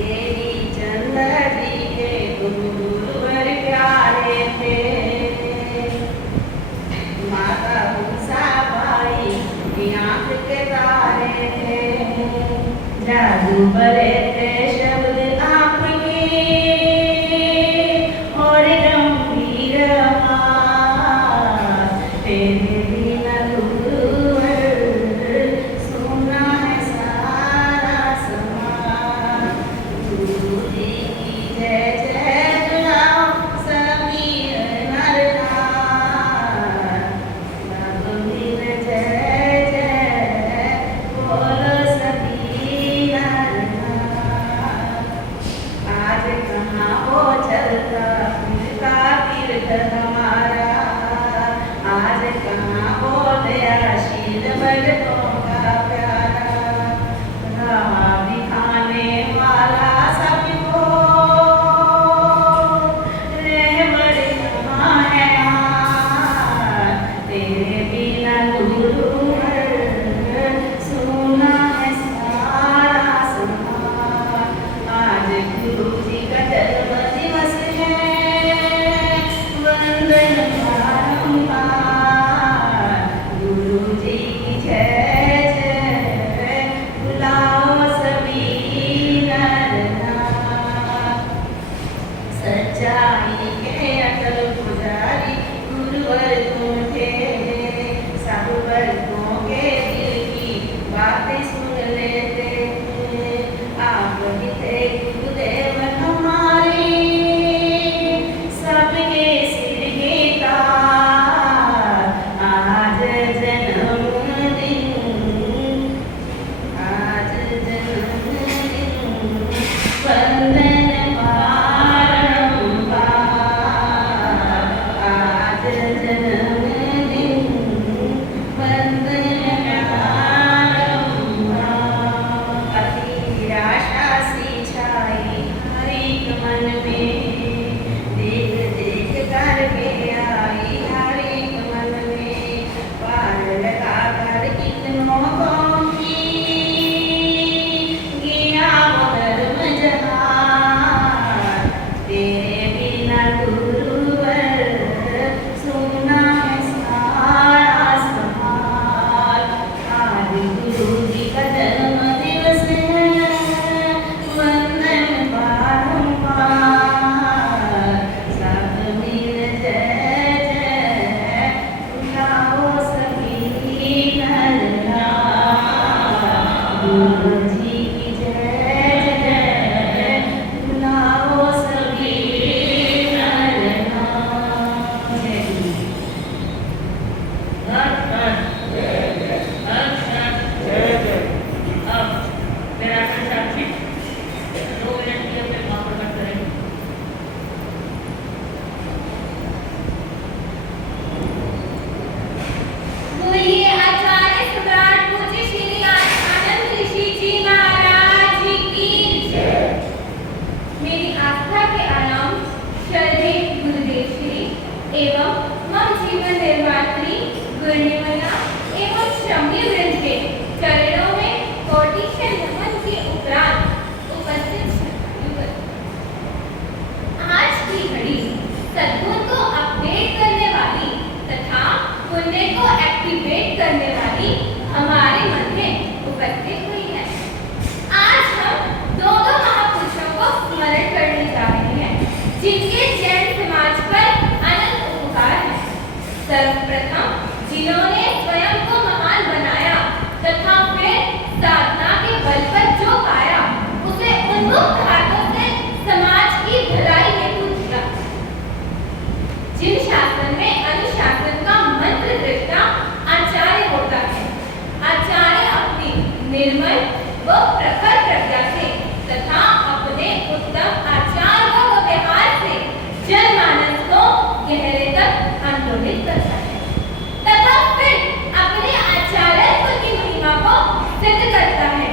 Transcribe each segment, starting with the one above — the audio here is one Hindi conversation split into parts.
देवी चंद्र जी के गुरुवर प्यारे थे। माता उषा बाई की आंख के तारे थे। जादू भरे थे शब्द आपके और गंभीर बात। तेरे बिना गुरुवर सुना है सारा समाज। गुरु जी की जय जय बुलाओ सभी नर नार। रघुवीर जय जय बोलो सभी नर नार। आज कहाँ हो चलता फिरता तीर्थ हमारा। आज कहाँ हो गया शील भगतों का प्यारा। राह दिखाने वाला सबको रहबर कहाँ है आज। तेरे बिना गुरुवर सुना है सारा समाज। आज गुरु जी का जन्म दिवस है वंदन बारंबार। गुरु जी की जय जय बुलाओ सभी नर नार। सच्चाई के अटल पुजारी गुरुवर तुम थे। सब वर्गों के दिल की बातें सुन लेते थे। आप ही थे गुरुदेव हमारे सबके सिर के ताज। आज जन्मदिन आज जन्मदिन वंदन बारंबार। आज जन्मदिन वंदन बारंबार। अति निराशा सी छाई हर एक मन में। देख देख कर के आई हर एक मन में। पार लगा कर कितनों को की गया वो धर्म जहान। तेरे बिना गुरुवर सुना है सारा समाज। आज गुरु जी का जन्म दिवस है वंदन बारंबार। सब मिल जय जय बुलाओ सभी नर नार। गुरु जी की जय जय बुलाओ सभी नर नार। जय गुरु जी। अब मेरा साक्षी 2 मिनट के लिए अपने भाव प्रकट करेंगे। बोलिए आचार्य सम्राट पूज्य श्री आनंद ऋषि जी महाराज की जय। मेरी आस्था के आयाम श्रद्धे गुरुदेव श्री एवं मम जीवन निर्मात्री गुरुनिमया एवं श्रमणी वृंद के चरणों में कोटिशः नमन के उपरांत उपस्थित श्रद्धालुगण। आज की घड़ी सद्गुण को अपडेट करने वाली तथा पुण्य को एक्टिवेट करने वाली हमारे मन में उपस्थित हुई है। आज हम दो महापुरुषों को स्मरण करने जा रहे हैं जिनके जैन समाज पर अनंत उपकार है। सर्वप्रथम जिन्होंने स्वयं को महान बनाया तथा फिर साधना के बल पर जो पाया उसे उन्मुक्त हाथों से समाज की भलाई हेतु दिया। जिन शासन में अनुशासन का मंत्र दृष्टा आचार्य होता है। आचार्य अपनी निर्मल व प्रखर प्रज्ञा से तथा अपने उत्तम आचार व व्यवहार से जनमानस को गहरे तक आंदोलित करता है तथा फिर अपने आचार्यत्व की महिमा को सिद्ध करता है।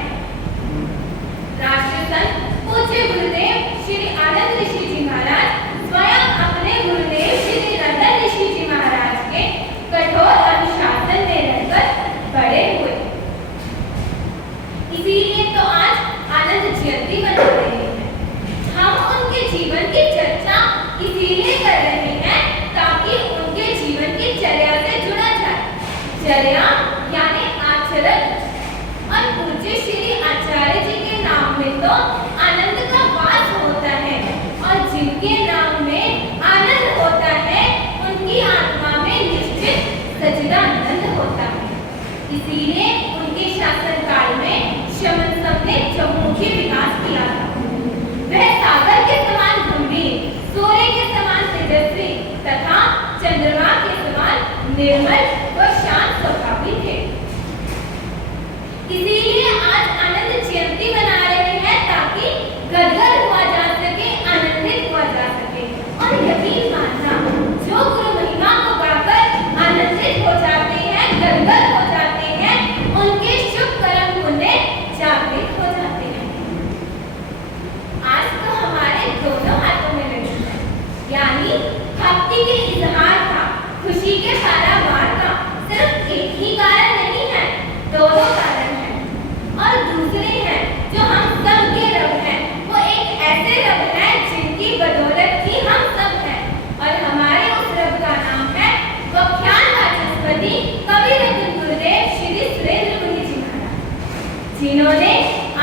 राष्ट्र संत पूज्य गुरुदेव श्री आनंद ऋषि जी महाराज स्वयं अपने गुरुदेव श्री रतन ऋषि जी महाराज के कठोर अनुशासन में रहकर बड़े हुए। इसीलिए तो आज आनंद जयंती मना रहे हैं। निर्मल व शांत स्वभाव भी थे। इसीलिए आज आनंद जयंती मना रहे हैं ताकि गदगद हुआ जा सके, आनंदित हुआ जा सके। और यकीन मानना, जो गुरु महिमा को गाकर आनंदित हो जाते हैं, गदगद हो जाते हैं, उनके शुभ कर्म पुण्य जागृत हो जाते हैं। आज तो हमारे दोनों हाथों में लगी है, यानी भक्ति के इजहार का, खुशी के पारावार का सिर्फ एक ही कारण नहीं है, दोनों कारण हैं। और दूसरे हैं जो हम सब के रब हैं, वो एक ऐसे रब हैं जिनकी बदौलत ही हम सब हैं। और हमारे उस रब का नाम है व्याख्यान वाचस्पति कवि रत्न गुरुदेव श्री सुरेंद्र मुनि जी महाराज, जिन्होंने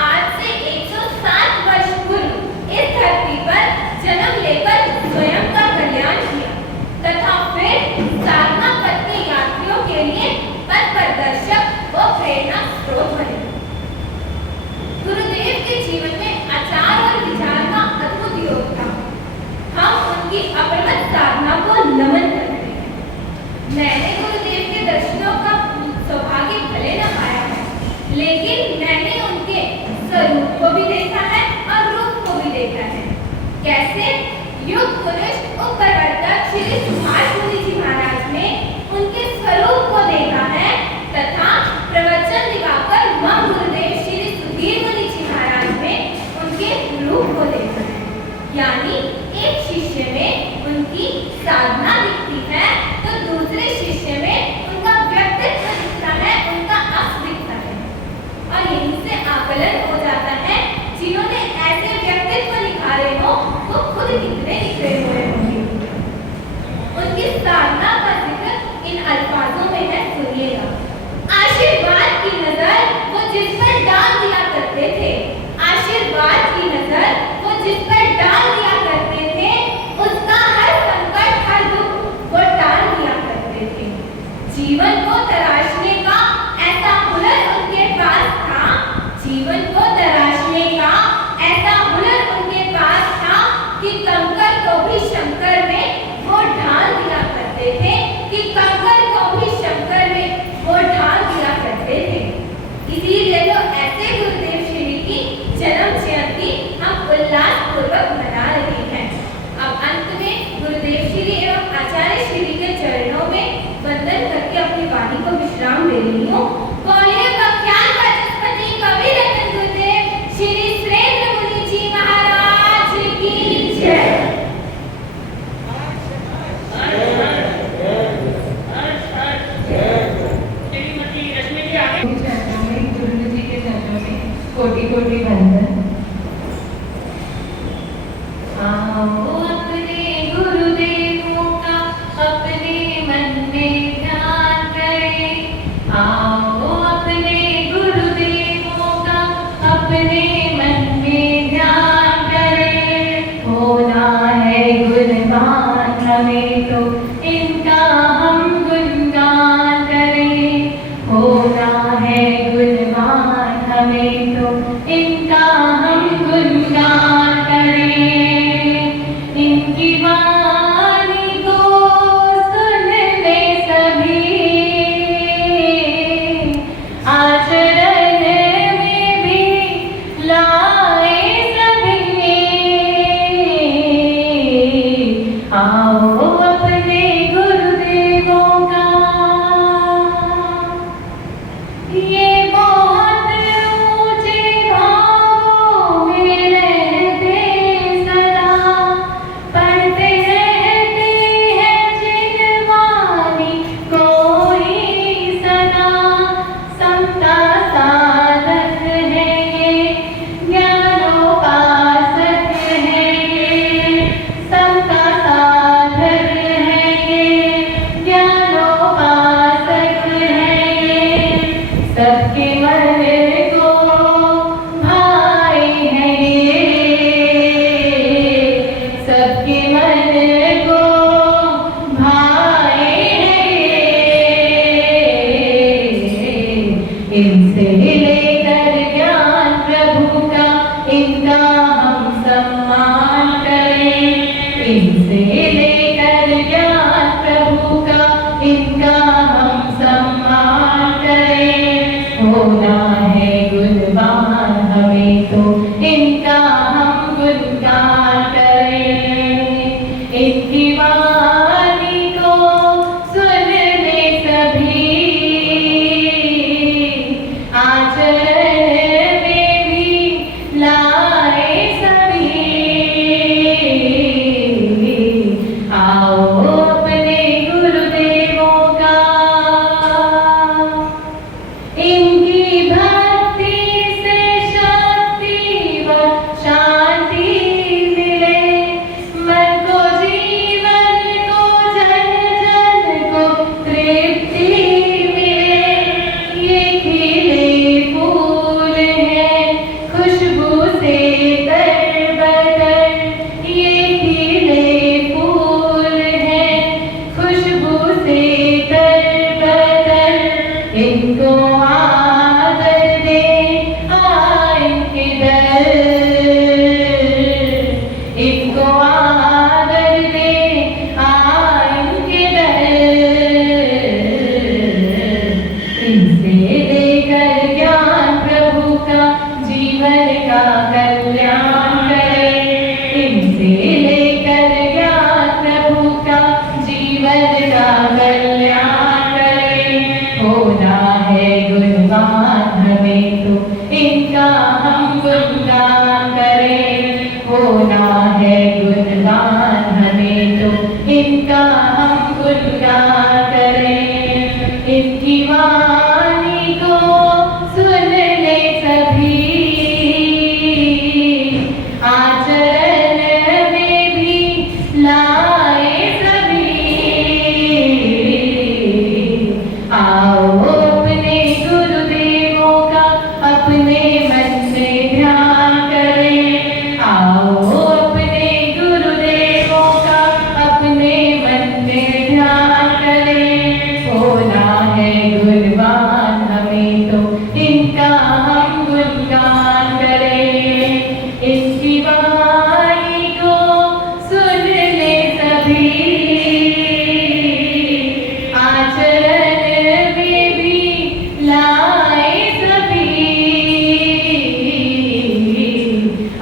आज से 107 वर्ष पूर्व इस धरती पर जन्म लेकर स्वयं का कल्याण किया तथा फिर साधना पथ के यात्रियों के लिए पथ प्रदर्शक व प्रेरणा स्रोत बने। गुरुदेव के जीवन में आचार और विचार का अद्भुत योग था। हम उनकी अपरमत साधना को नमन करते हैं। मैंने गुरुदेव के दर्शनों का सौभाग्य भले न पाया है, लेकिन मैंने उनके स्वरूप को भी देखा है और रूप को भी देखा है। कैसे? युग पुरुष उपप्रवर्तक श्री सुभाष मुनि जी महाराज ने उनके स्वरूप को देखा है तथा प्रवचन दिवाकर मां गुरुदेव श्री सुधीर मुनि जी महाराज ने उनके रूप को देखा है। यानी एक शिष्य में उनकी साधना दिखती है तो दूसरे शिष्य में उनका व्यक्तित्व दिखता है, उनका अक्स दिखता है। और यहीं से आकलन हो जाता है जिन्होंने ऐसे व्यक्तित्व निखारे हो वो खुद कितने निखरे हुए होंगे। उनकी साधना का जिक्र इन अल्फाजों में है, सुनिएगा। आशीर्वाद की नजर वो जिस पर डाल दिया करते थे, आशीर्वाद की नजर वो जिस पर डाल दिया करते थे, उसका हर संकट, हर दुख वो टाल दिया करते थे। जीवन को तराशने का ऐसा हुनर उनके पास था, जीवन को तराशने का ऐसा हुनर उनके पास था कि कंकर को भी शंकर में वो ढाल दिया करते थे, कि कंकर को भी शंकर में वो ढाल दिया करते थे। इसीलिए तो ऐसे गुरुदेव श्री की जन्म जयंती हम उल्लास पूर्वक मना रहे हैं। अब अंत में गुरुदेव श्री एवं आचार्य श्री के चरणों में वंदन करके अपनी वाणी को विश्राम दे रही हूँ। बोलिए व्याख्यान वाचस्पति कवि रत्न गुरुदेव श्री सुरेंद्र मुनि जी महाराज की जय। गुरु जी के चरणों में कोटि कोटि वंदन। आओ अपने गुरुदेवों का अपने मन में ध्यान करें, आओ अपने गुरुदेवों का अपने मन में ध्यान करें। होना है गुणगान हमें तो इनका हम गुणगान करें, होना है गुणगान हमें तो इनका हम गुणगान करें। इनकी वाणी को सुनने सभी आचरण में भी लाए सभी। आओ अपने गुरुदेवों का ये बहुत ऊंचे भावों में रहते सदा, पढ़ते रहते हैं जिन वाणी को ही सदा। समता साधक है ये, ज्ञानोपासक है ये, समता साधक है ये, ज्ञानोपासक है ये। सबके मन को भाई है ये, सबके मन को भाई है ये। इनसे लेकर ज्ञान प्रभु का इनका हम सम्मान करें, इनसे लेकर ज्ञान प्रभु का इनका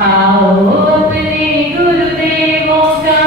आओ अपने गुरुदेवों का।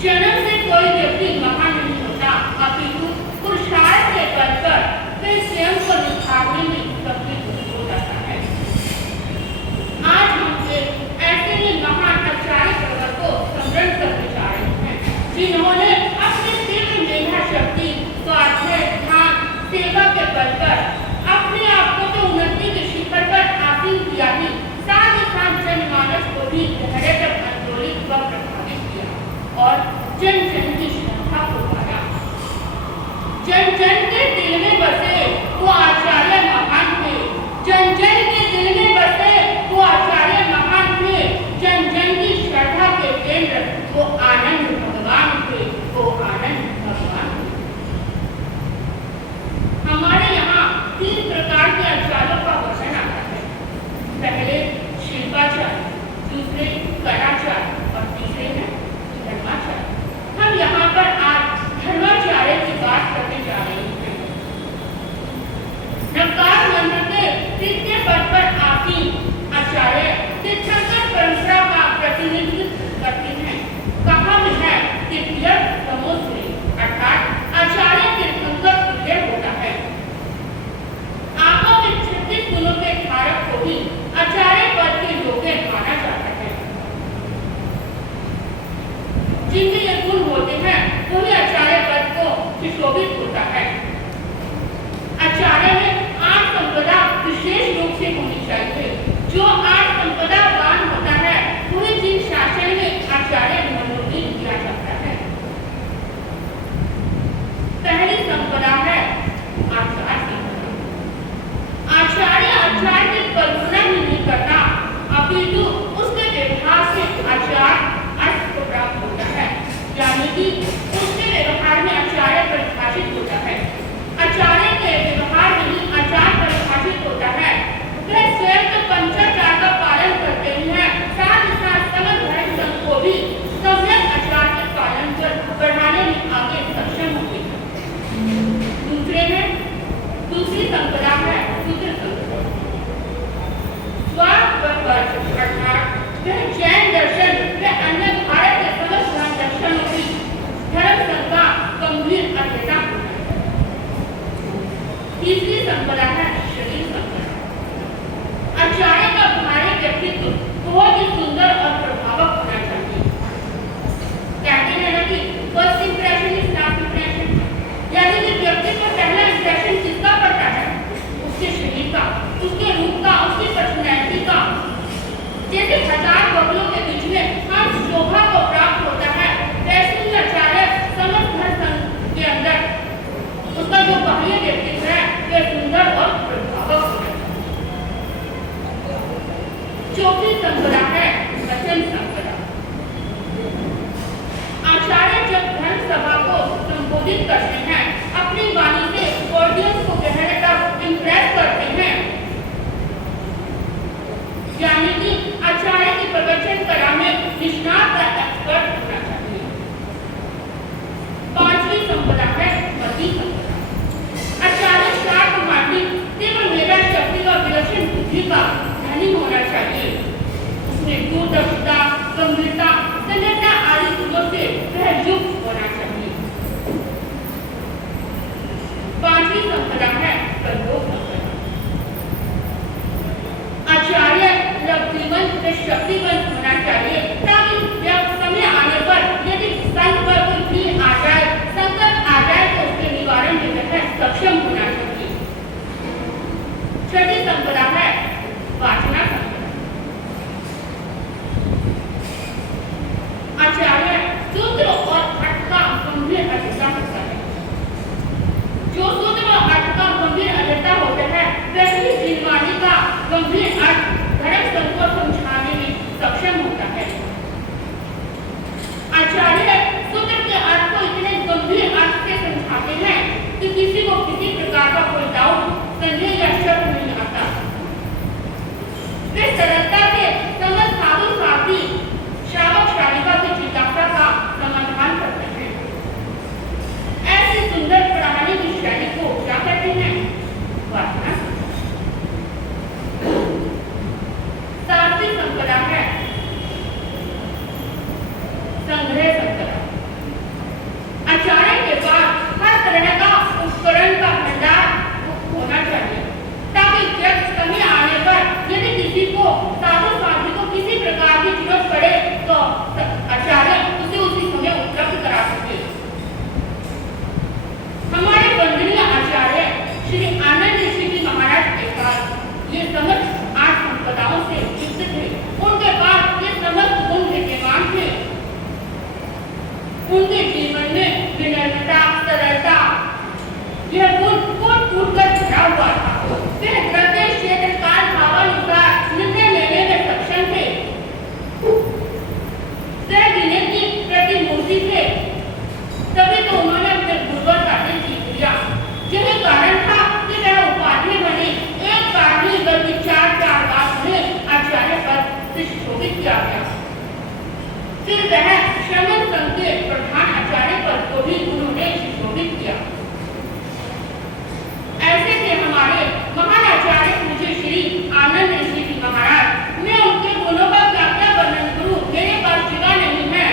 जन्म से कोई व्यक्ति महान नहीं होता, अपितु पुरुषार्थ के बल पर वह स्वयं को निखारने में सफल हो जाता है। आज हम एक ऐसे ही महान आचार्य प्रवर को स्मरण करने जा रहे हैं, जिन्होंने अपने तीव्र मेधा शक्ति, स्वाध्याय, ध्यान, सेवा के बल पर अपने आप को तो उन्नति के शिखर पर आसीन किया ही, साथ ही साथ जनमानस को भी गहरे तक आंदोलित व प्रभावित किया और जन जन की श्रद्धा को पाया। जन जन के दिल में बसे वो आचार्य महान थे, जन जन के दिल में बसे वो आचार्य महान थे, जन जन की श्रद्धा के केंद्र वो आनंद भगवान थे, वो आनंद भगवान थे। हमारे यहाँ 3 प्रकार के आचार्यों का वर्णन आता है। पहले शिल्पाचार्य, दूसरे कलाचार्य और तीसरे हैं धर्माचार्य। हम यहाँ पर आज धर्माचार्य की बात करने जा रहे हैं। नकार मंत्र के 3 पद पर आसीन आचार्य तीर्थंकर परंपरा का प्रतिनिधित्व करते हैं। कहा भी है कि तीर्थ तमोश्री, अर्थात आचार्य तीर्थंकर तुल्य होता है। आपा के 36 गुणों के धारक को भी आचार्य पद के योग्य माना जाता है। जिनमें ये गुण होते हैं वही आचार्य पद को सुशोभित होता है। आचार्य में 8 संपदा विशेष रूप से होनी चाहिए। जो 8 संपदा वान होता है वही जिन शासन में आचार्य मनोनीत किया जाता है। पहली संपदा है आचार्य संपदा। आचार्य आचार्य की कल्पना ही नहीं करता, अपितु उसके व्यवहार से आचार्य अर्थ को प्राप्त होता है, यानी कि उसके व्यवहार में आचार्य परिभाषित होता है। आचार्य के व्यवहार में ही आचार्य परिभाषित होता है। वह स्वयं तो पंचाचार का चौथी संपदा है वचन संपदा। आचार्य जब धर्म सभा को संबोधित करते हैं, अपनी वाणी से ऑडियंस को गहरे तक इम्प्रेस करते हैं, यानी कि आचार्य की प्रवचन कला में निष्णात का एक्सपर्ट होना चाहिए। पांचवी संपदा है मति संपदा। आचार्य शार्प माइंडेड, तीव्र मेधा शक्ति और विलक्षण बुद्धि का धनी होना चाहिए। उसमें दूरदर्शिता, गंभीरता, संगठना आदि गुणों से सहयुक्त होना चाहिए। पांचवी संपदा है संयोग संपदा। आचार्य लब्धिवंत व शक्तिवंत होना चाहिए, ताकि जब समय आने पर यदि संत पर कोई भीड़ आ जाए, संकट आ जाए तो उसके निवारण में वह सक्षम होना चाहिए। छठी संपदा है वाचना संपदा। आचार्य सूत्र और अर्थ का गंभीर अध्ययन करता है। जो सूत्र और अर्थ का गंभीर अध्ययन होता है, वैसे ही जीववाणी का गंभीर अर्थ धर्म संघ को समझाने में सक्षम होता है। आचार्य सूत्र के अर्थ को इतने गंभीर अर्थ से समझाते हैं कि किसी को किसी प्रकार का कोई डाउट, संदेह या शक नहीं आता। वे सरलता से समस्त साधु साथी, श्रावक श्राविका की जिज्ञासा का समाधान करते हैं। ऐसी सुंदर पढ़ाने की शैली को क्या कहते हैं? वाचना। सातवीं संपदा है संग्रह संपदा। आचार्य के पास हर तरह का उपकरण का भंडार होना चाहिए, ताकि जब समय आने पर यदि किसी को साधु साथी को किसी प्रकार की जरूरत पड़े तो आचार्य उसे उसी समय उपलब्ध करा सके। हमारे वंदनीय आचार्य श्री आनंद ऋषि जी महाराज के पास ये समस्त 8 संपदाओं से युक्त थे। उनके पास ये समस्त गुण विद्यमान थे। उनके जीवन में विनम्रता, सरलता, यह गुण कूट कर भरा हुआ था। वे प्रत्येक क्षेत्र काल भावानुसार निर्णय लेने में सक्षम थे। विनय की प्रतिमूर्ति थे, तभी तो उन्होंने अपने गुरुवर का जीत लिया। यही कारण था कि वह उपाधि बने, एक बार नहीं बल्कि 4 बार उन्हें आचार्य पद से शोभित किया गया। फिर वह श्रमण संघ के प्रधान आचार्य पद को भी उन्होंने शोभित किया। ऐसे थे हमारे महान आचार्य पूज्य श्री आनंद ऋषि जी महाराज। मैं उनके गुणों का क्या वर्णन करूं, मेरे पास जगह नहीं है।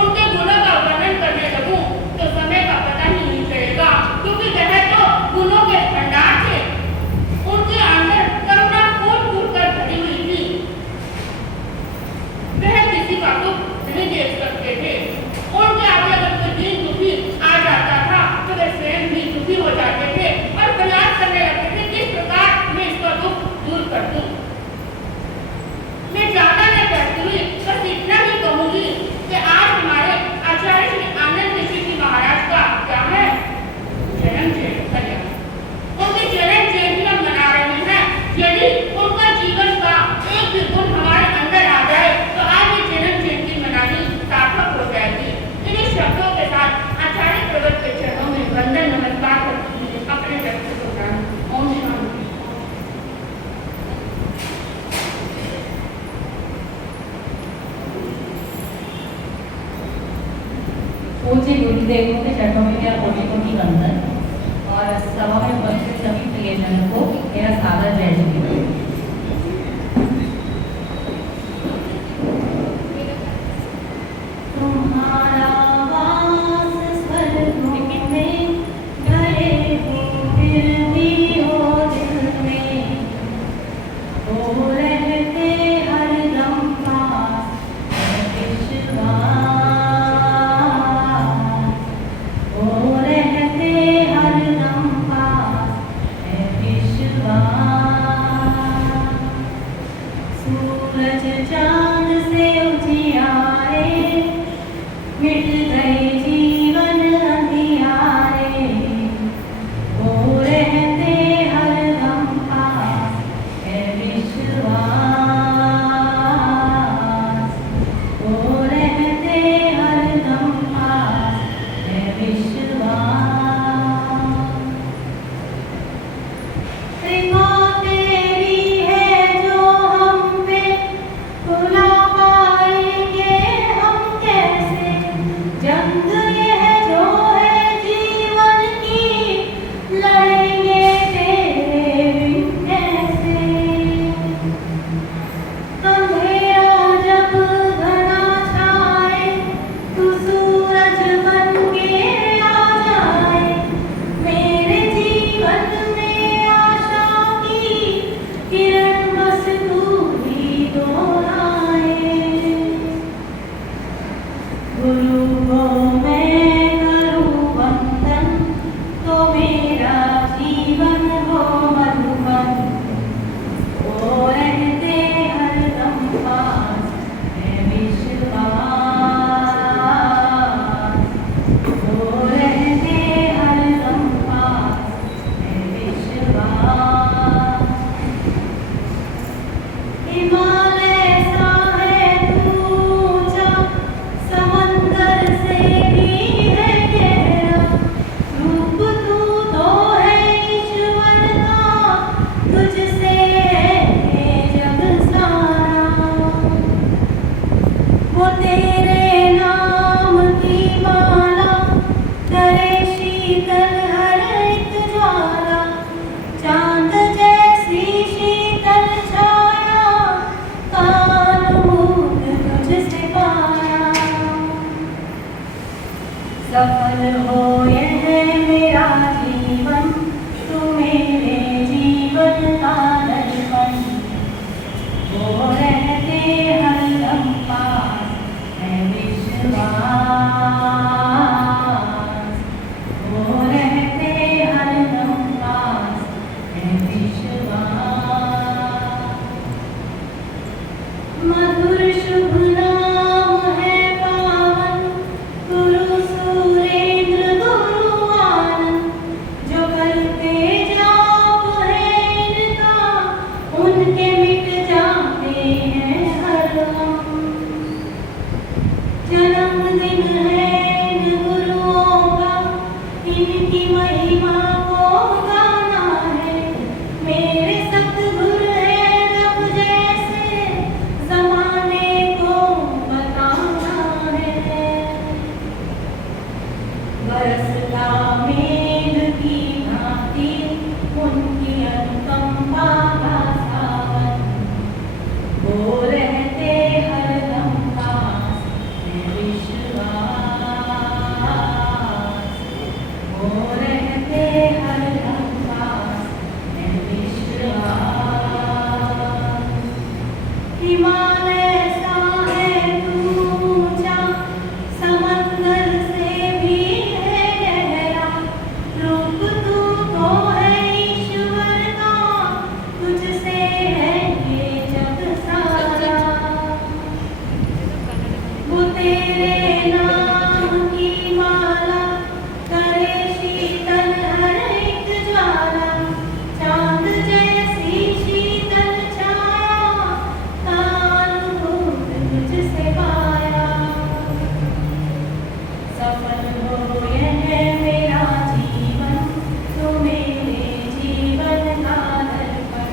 उनके गुणों का वर्णन करने लगूं तो समय का पता ही नहीं चलेगा, क्योंकि वह तो गुणों के भंडार थे। उनके अंदर करुणा कूट कर भरी हुई थी। वह किसी का दुख नहीं देख सकते थे। उनके आगे अगर कोई दिन दुखी आ जाता था तो वे स्वयं भी दुखी हो जाते थे और प्रयास करने लगते थे किस प्रकार मैं इसका दुख दूर कर दूं। मैं ज्यादा न कहती हुई बस इतना ही कहूंगी कि आज हमारे आचार्य श्री आनंद ऋषि जी महाराज का क्या है? जन्म जयंती। उनकी जन्म जयंती हम मना रहे हैं। यदि उनका जीवन का एक भी गुण हमारे अंदर आ जाए तो आज ये जन्म जयंती मनानी सार्थक हो जाएगी। इन्हीं शब्दों के साथ आचार्य प्रवत के चरणों में वंदन नमस्कार करती हूँ। अपने व्यक्ति को जान। ओम शांति। पूज्य गुरुदेवों के चरणों में मेरा कोटि वंदन और सभा में उपस्थित सभी प्रियजनों को मेरा सादर जय श्री। रहते हरदम पास है विश्वास। हो यह मेरा जीवन, तू मेरे जीवन का दर्पण। वो रहते हरदम पास है विश्वास, वो रहते हरदम पास है विश्वास। मधुर शुभ नाम है पावन, गुरु सुरेंद्र गुरु आनंद। जो करते जाप है इनका, उनके मिट जाते हैं हर गम। जन्मदिन है इन गुरुओं का, इनकी महिमा को गाना है। मेरे सतगुरु हैं रब जैसे, ज़माने को बताना है। बरसता मेघ की भांति उनकी अनुकंपा का सावन। वो रहते हरदम पास है विश्वास, वो रहते हरदम पास है विश्वास। हिमालय सा है तू ऊंचा, समंदर से भी है गहरा। रूप तू तो है ईश्वर का, तुझसे है ये जग सारा। वो तेरे नाम की माला करे शीतल हर एक ज्वाला। चांद जैसी शीतल छाया, कानून तुझसे पाया। सफल हो यह मेरा जीवन, तू मेरे जीवन का दर्पण।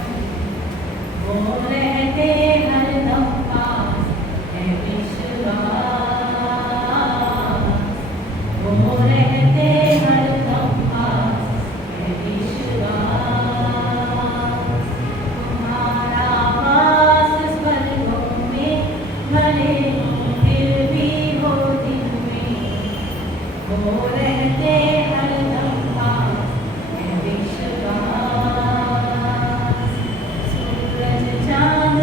वो रहते हरदम पास है विश्वास, वो रहते हरदम पास है विश्वास। तुम्हारा वास स्वर्गों में, भले हो फिर भी हो दिल में। वो रहते हरदम पास है विश्वास। सूरज चांद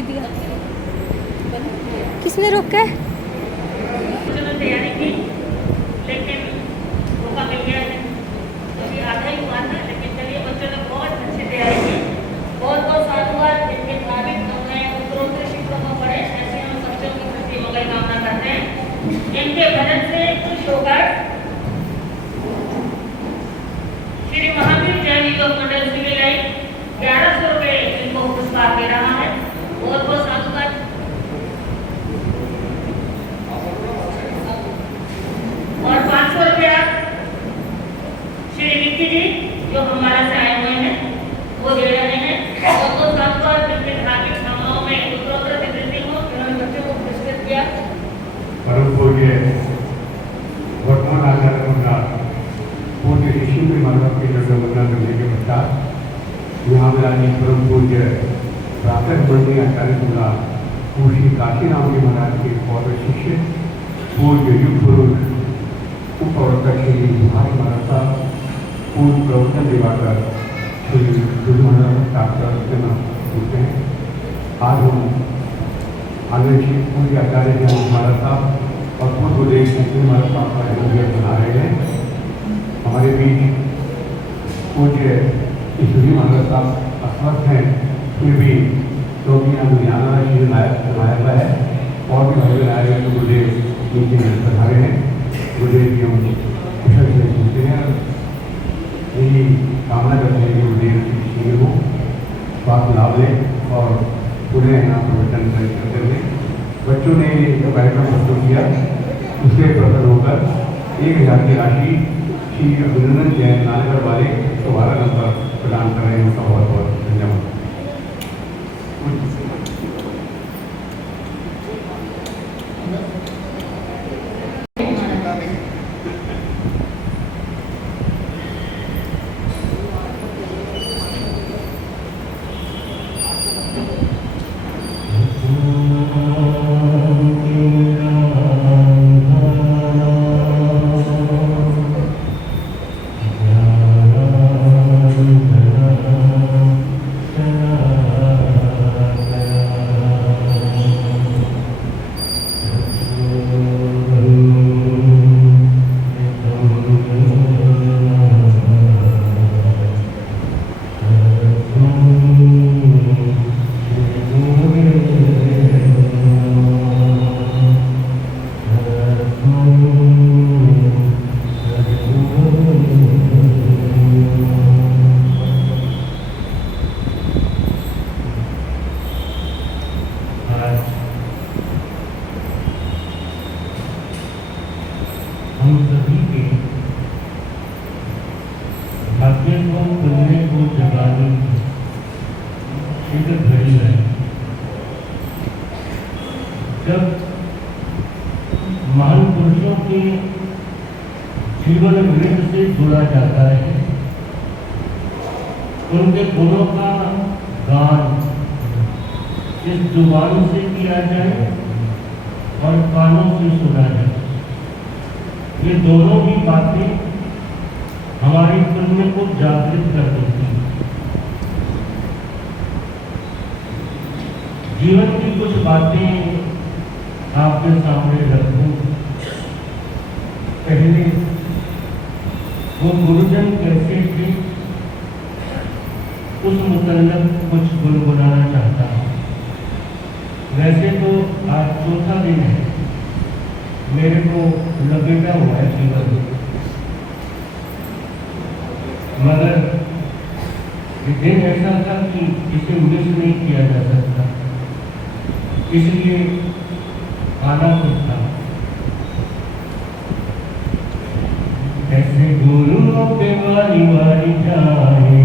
भी दिया। किसने रोका है? चलो तैयारी की, लेकिन मौका मिल गया है, अभी आधा ही हुआ था, लेकिन चलिए बच्चों ने बहुत अच्छी तैयारी की। बहुत बहुत साधुवाद। इनके धार्मिक नए उत्तरोत्तर शिक्षकों को पढ़े, ऐसे हम बच्चों की प्रति मंगल कामना करते हैं। इनके भजन से खुश होकर श्री महावीर जैन योग मंडल सिविल लाइन 1100 रुपये इनको पुरस्कार दे रहा है। बहुत बहुत साधुवाद। और 500 रुपया श्री विक्की जी जो हमारा से आए हुए हैं वो दे रहे हैं। और तो साधुवाद जिनके धार्मिक भावनाओं में उत्तरोत्तर वृद्धि हो, उन्होंने बच्चों को पुरस्कृत किया। परम पूज्य वर्तमान आचार्य मंडल पूज्य ऋषि के मानव की वंदना करने के पश्चात यहाँ विराजी परम पूज्य प्रातः मंडी आचार्य मंडल पूज्य काशीराम जी महाराज के पौध शिष्य पूज्य युग पुरुष उपप्रवर्तक श्री बिहारी महाराज साहब, पूर्व प्रवचन दिवाकर श्री गुरु महाराज डॉक्टर पूछते हैं। आज हम आदरणीय श्री पूज्य आचार्य जी महाराज साहब और पूर्व देश श्री महाराज साहब का जन्मदिन मना रहे हैं। हमारे बीच पूज्य श्री महाराज साहब असमर्थ हैं, फिर भी क्योंकि हम दुनियाना श्री नायक है और भी भाई बना तो गुरुदेव नीचे पधारे हैं। गुरुदेव जी हम कुशल से पूछते हैं, यही कामना करते हैं कि गुरुदेव की शीघ्र हो, स्वास्थ्य लाभ लें और पूरे यहाँ प्रवचन करते हुए बच्चों ने जो कार्यक्रम प्रस्तुत किया उससे प्रसन्न होकर 1000 की राशि श्री अभिनंदन जैन नानगर वाले 12 नंबर प्रदान कर रहे हैं। उनका बहुत बहुत धन्यवाद। हम सभी के भाग्य को पुण्य को जगाने की एक घड़ी है जब महान पुरुषों के जीवन वृत्त से जुड़ा जाता है। उनके गुणों का गान इस जुबान से किया जाए और कानों से सुना जाए। ये दोनों ही बातें हमारी पुण्य को जागृत कर देती हैं। जीवन की कुछ बातें आपके सामने रखूं। पहले वो गुरुजन कैसे थे उस मुतल्लक कुछ गुनगुनाना चाहता हूँ। वैसे तो आज चौथा दिन है, मेरे को लपेटा हुआ है जीवन में, मगर ये दिन ऐसा था कि इसे मिस नहीं किया जा सकता, इसलिए आना कुछ था। ऐसे गुरुओं के वारी वारी जाए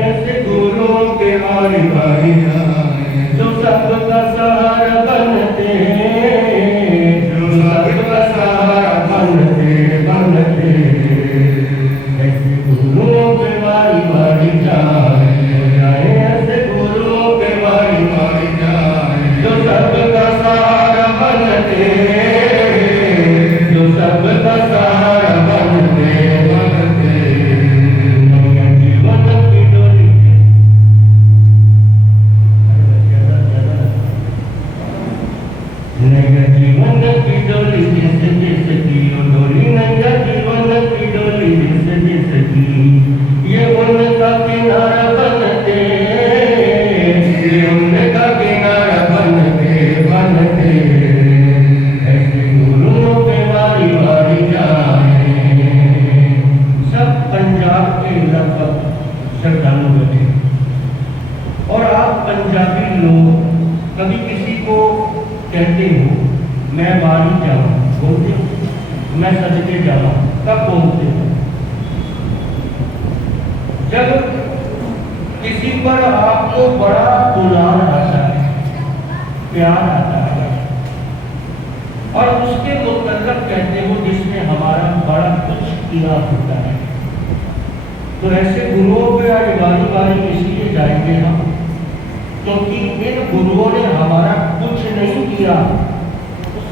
ऐसे गुरुओं के वारी वारी जाए जो सबका सहारा बनते हैं, जो सबका सहारा बनते बनते। ऐसे गुरुओं के वारी वारी जाए ऐसे गुरुओं के वारी वारी जाए जो सबका सहारा बनते, जो सबका सहारा बनते बनते। जीवन की चालू बैठे। और आप पंजाबी लोग कभी किसी को कहते हो मैं बाहर जाऊँ, बोलते हो मैं सदके जाऊँ, कब बोलते हो? जब किसी पर आपको बड़ा दुलार आता है, प्यार आता है, और उसके मुतल्लक कहते हो जिसने हमारा बड़ा कुछ किया होता है। तो ऐसे गुरुओं पे आज बारी बारी इसलिए जाएंगे हम क्योंकि इन गुरुओं ने हमारा कुछ नहीं किया,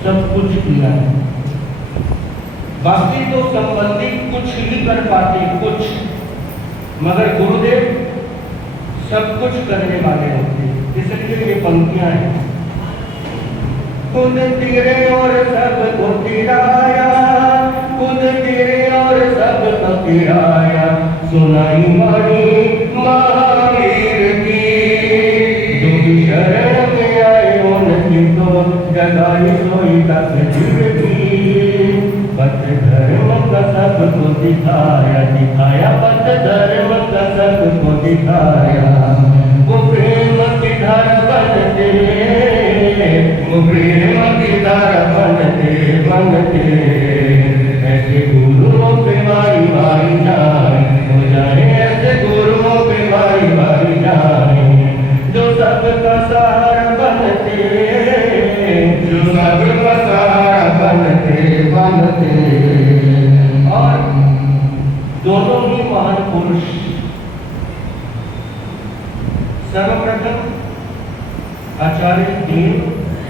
सब कुछ किया है। बाकी तो संबंधी कुछ ही कर पाते, कुछ, मगर गुरुदेव सब कुछ करने वाले होते। इसलिए ये पंक्तियां हैं, खुद तेरे और सब को तिराया, खुद तेरे और सब को तिराया, सुनाई वाणी महावीर की, जो भी शरण में आए उनकी तो जगाई सोई तकदीर की। पथ धर्म का सबको दिखाया, दिखाया पथ धर्म का सबको दिखाया, वो प्रेम की धारा बनते, वो प्रेम की धारा बनते बनते, ऐसे गुरुओं पे मारी मारी जाए हो जाए, ऐसे गुरुओं पे मारी मारी जाए, जो सबका सहारा बनते, जो सबका सहारा बनते बनते। और दोनों ही महान पुरुष सर्वप्रथम आचार्य देव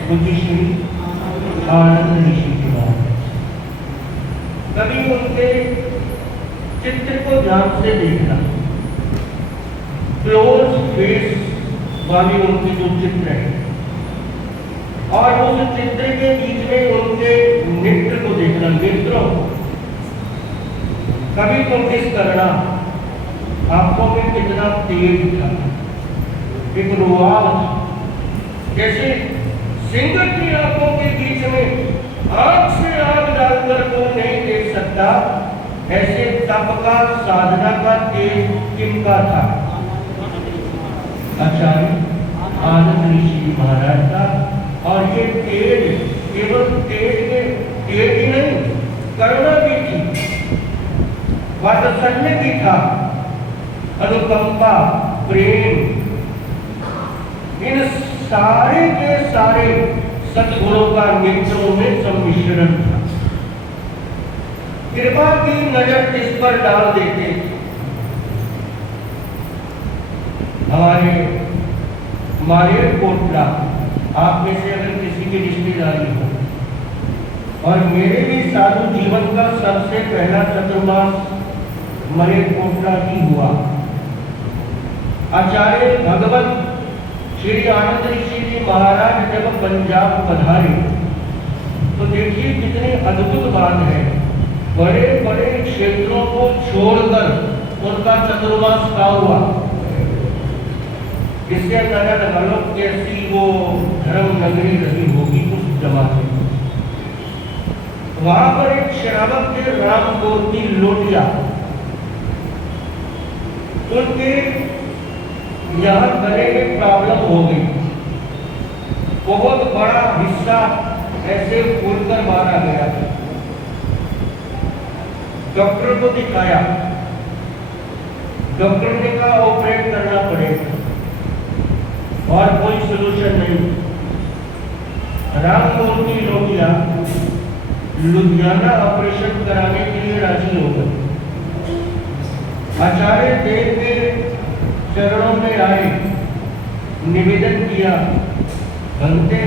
पूज्य श्री आनंद ऋषि के बारे में। कभी उनके चित्र को ध्यान से देखना, क्लोज फेस वाली उनकी जो चित्र है, और उस चित्र के बीच में उनके नेत्र को देखना, नेत्रों को कभी नोटिस करना आंखों में कितना तेज था, एक रुआब था, जैसे सिंह की आंखों के बीच में आंख से आंख डालकर कोई नहीं देख सकता, ऐसे तप का साधना का तेज किनका था? आचार्य आनंद ऋषि महाराज का। और ये तेज केवल तेज ही नहीं, करुणा भी थी, वात्सल्य भी था, अनुकंपा, प्रेम, इन सारे के सारे सद्गुणों का नेत्रों में सम्मिश्रण था। कृपा की नजर जिस पर डाल देते, हमारे मालेर कोटला, आप में से अगर किसी की रिश्तेदारी हो, और मेरे भी साधु जीवन का सबसे पहला चतुर्मास मालेर कोटला ही हुआ। आचार्य भगवत श्री आनंद ऋषि जी महाराज जब पंजाब पधारे तो देखिए कितनी अद्भुत बात है, बड़े बड़े क्षेत्रों को छोड़कर उनका चतुर्मास का हुआ। इससे अंदाजा लगा लो कैसी वो धर्म नगरी रही होगी उस जमाने में। वहां पर एक श्रावक थे राममूर्ति लोटिया, उनके यहाँ गले में प्रॉब्लम हो गई, बहुत बड़ा हिस्सा ऐसे फूलकर मारा गया। डॉक्टर को दिखाया, डॉक्टर ने कहा ऑपरेट करना पड़ेगा और कोई सलूशन नहीं। राममूर्ति लोटिया लुधियाना ऑपरेशन कराने के लिए राजी हो गए। आचार्य देव के चरणों में आए, निवेदन किया, बनते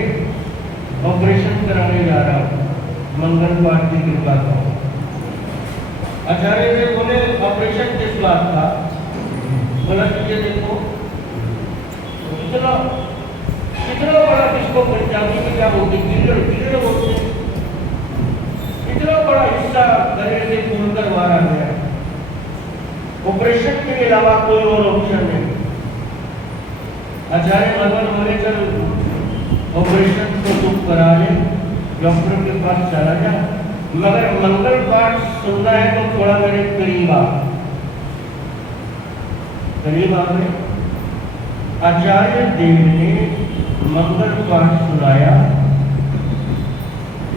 ऑपरेशन कराने जा रहा हूं, मंगल पाठ की कृपा करो। आचार्य देव बोले ऑपरेशन किस बात का? बोला कि ये देखो कितना बड़ा, जिसको पंजाबी में क्या बोलते, कीड़े बोलते, इतना बड़ा हिस्सा गले से फूलकर मारा गया। ऑपरेशन के अलावा कोई और ऑप्शन नहीं। आचार्य भगवान बोले चल ऑपरेशन को तुम करा ले, डॉक्टर के पास चला जा, मगर मंगल पाठ सुनना है तो थोड़ा मेरे करीब आ। करीब आ गए। आचार्य देव ने मंगल पाठ सुनाया,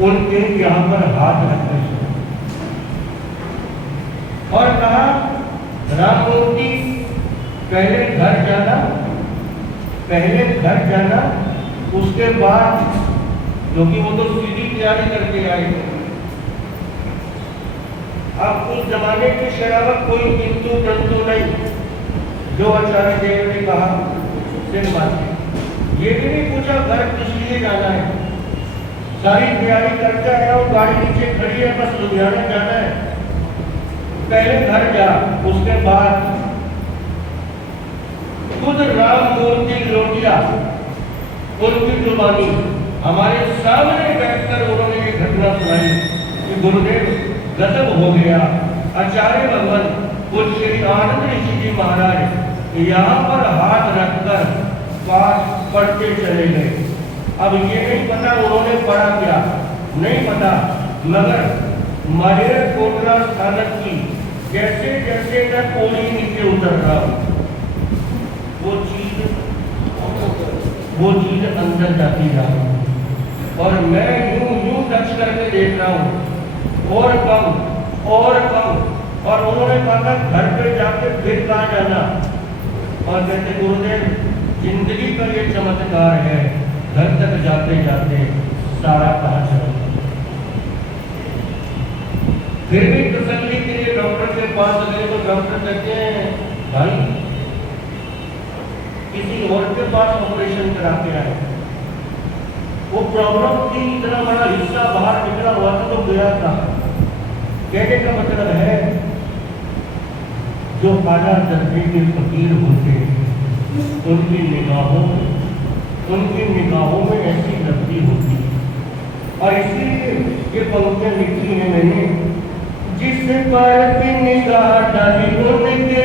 उनके यहाँ पर हाथ रखकर सुना और कहा, राममूर्ति पहले घर जाना, उसके बाद, क्योंकि वो तो सीधी तैयारी करके आए थे। अब उस जमाने के शराबत कोई किंतु परंतु नहीं, जो आचार्य देव ने कहा सिर्फ बात। ये भी नहीं पूछा घर किस लिए जाना है, सारी तैयारी करके आया हूँ, गाड़ी नीचे खड़ी है, बस लुधियाना जाना है। पहले घर जा, उसके बाद खुद राममूर्ति लोटिया उनकी जुबानी हमारे सामने बैठकर उन्होंने ये घटना सुनाई कि गुरुदेव गजब हो गया। आचार्य भगवान कुछ श्री आनंद ऋषि जी महाराज यहाँ पर हाथ रखकर पाठ पढ़ते चले गए। अब ये नहीं पता उन्होंने पढ़ा क्या, नहीं पता, मगर माहिर कोटला स्थानक की जैसे जैसे मैं पौड़ी नीचे उतर रहा हूँ, वो चीज अंदर जाती जा रही है और मैं यूं टच करके देख रहा हूँ, और कम और कम। और उन्होंने कहा घर पे जाके फिर कहाँ जाना, और कहते गुरुदेव जिंदगी का ये चमत्कार है, घर तक जाते जाते सारा कहा चला। फिर भी तसल्ली के लिए डॉक्टर के पास गए तो डॉक्टर कहते हैं, भाई किसी और के पास ऑपरेशन करा के आए, वो प्रॉब्लम की इतना बड़ा हिस्सा बाहर निकला हुआ था तो गया था। कहने का मतलब है जो आला दर्जे के फकीर होते उनकी निगाहों में ऐसी लगती होती है। और इसीलिए ये पंक्तियां लिखी है मैंने, जिस पर भी निगाह डाली उनके,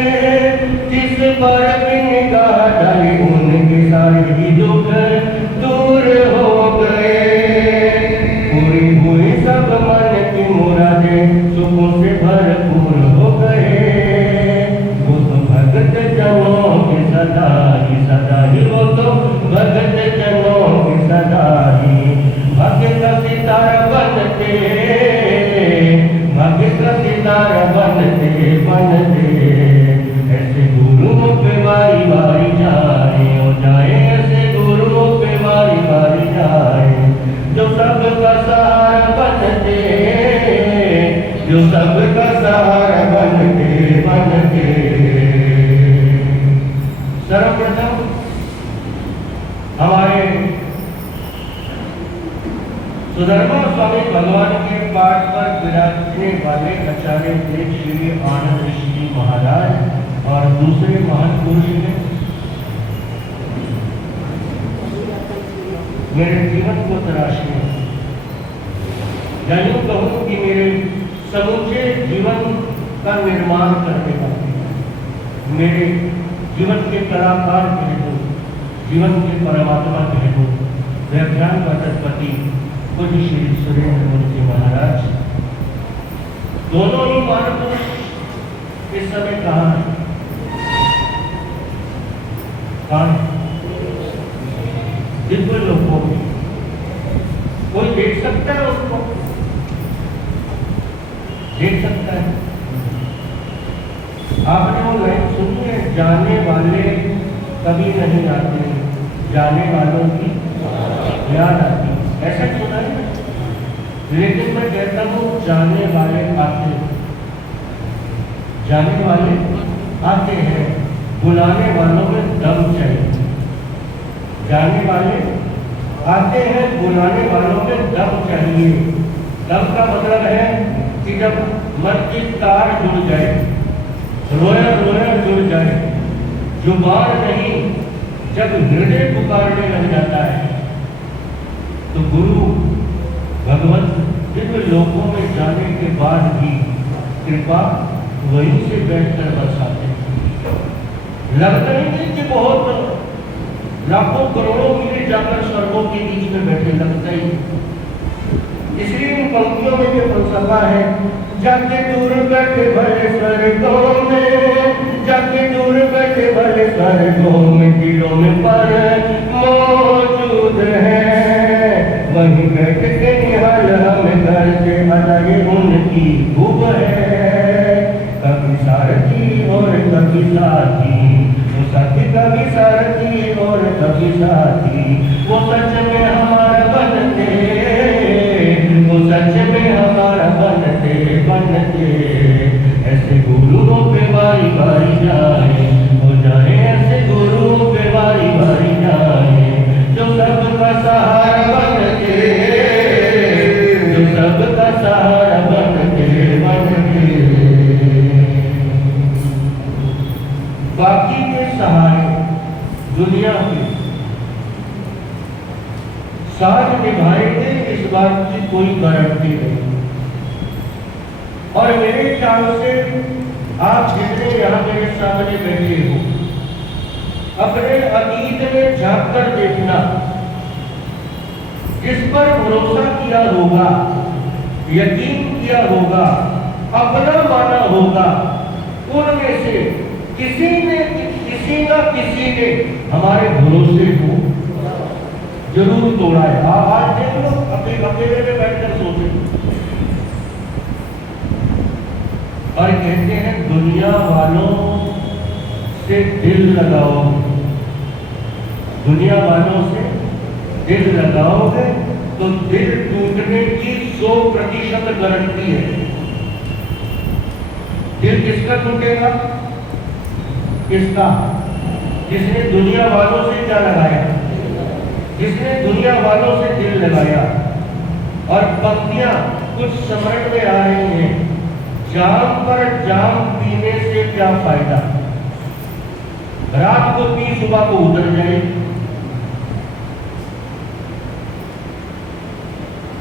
जिस पर भी निगाह डाली उनके सारे ही दुख दूर हो गए। पूरी हुई सब मन की मुरादें सुखों से भरपूर हो गए। वो तो भगत जनों के सदा ही वो तो भगत जनों के सदा ही भगत का सितारा बनते, भगत का सितारा बनते ऐसे गुरुओं पे बारी बारी जाए, ऐसे गुरुओं पे बारी बारी जाए, जो सबका सहारा बनते, जो सबका सहारा बनते। सर्वप्रथम हमारे सुधर्मा स्वामी भगवान के पाठ पर विराजने वाले आचार्य देव श्री आनंद ऋषि जी महाराज और दूसरे महान पुरुष ने मेरे जीवन को तराशने, या यूं कहूं कि मेरे समूचे जीवन का निर्माण करने वाले, मेरे जीवन के कलाकार कह दो, जीवन के परमात्मा कह दो, व्याख्यान वाचस्पति पूज्य श्री सुरेंद्र मूर्ति महाराज, दोनों ही महापुरुष इस समय कहाँ हैं? दिव्य लोगों में कोई देख सकता है उसको, देख सकता है। आपने वो लाइन सुनी है, जाने वाले कभी नहीं आते, जाने वालों की याद आती, ऐसा सुना है। लेकिन मैं कहता हूँ जाने वाले आते, जाने वाले आते हैं, बुलाने वालों में दम चाहिए। जाने वाले आते हैं, बुलाने वालों में दम चाहिए। दम का मतलब है कि जब मन की तार जुड़ जाए, रोया रोया जुड़ जाए, जुबान नहीं, जब हृदय पुकारने लग जाता है, तो गुरु भगवत दिव्य लोकों में जाने के बाद भी कृपा वहीं से बैठकर बरसाते हैं। लगता ही नहीं कि बहुत लाखों करोड़ों मील जाकर स्वर्गों के बीच में बैठे, लगता ही। इसलिए इन पंक्तियों में जो फलसफा है जाके दूर बैठे भले स्वर्गों में, जाके दूर बैठे भले स्वर्गों में, दिलों में पर मौजूद है। वहीं बैठ के निहाल हमें घर से अलग उनकी खूब है। कभी सारथी और कभी साथी, वो साथी कभी सारथी और कभी साथी, वो सच में हमारा बनते, वो सच में हमारा बनते बनते। ऐसे गुरुओं पे बारी बारी जाए, हो जाए ऐसे गुरुओं पे बारी बारी जाए, जो सबका सहारा बनते, जो सबका सहारा बनते बनते। बाकी के सहारे दुनिया के साथ निभाएंगे, इस बात की कोई गारंटी नहीं। और मेरे ख्याल से आप जितने यहाँ मेरे सामने बैठे हो, अपने अतीत में झांक कर देखना, जिस पर भरोसा किया होगा, यकीन किया होगा, अपना माना होगा, उनमें से किसी न किसी ने हमारे भरोसे को जरूर तोड़ा है। आप आज देख लो, अपने अकेले में बैठकर सोचे और कहते हैं दुनिया वालों से दिल लगाओ, दुनिया वालों से दिल लगाओगे तो दिल टूटने की 100% गारंटी है। दिल किसका टूटेगा? किसका? जिसने दुनिया वालों से क्या लगाया, जिसने दुनिया वालों से दिल लगाया। और पंक्तियां कुछ समझ में आ रही हैं, जाम पर जाम पीने से क्या फायदा, रात को पी सुबह को उतर जाए।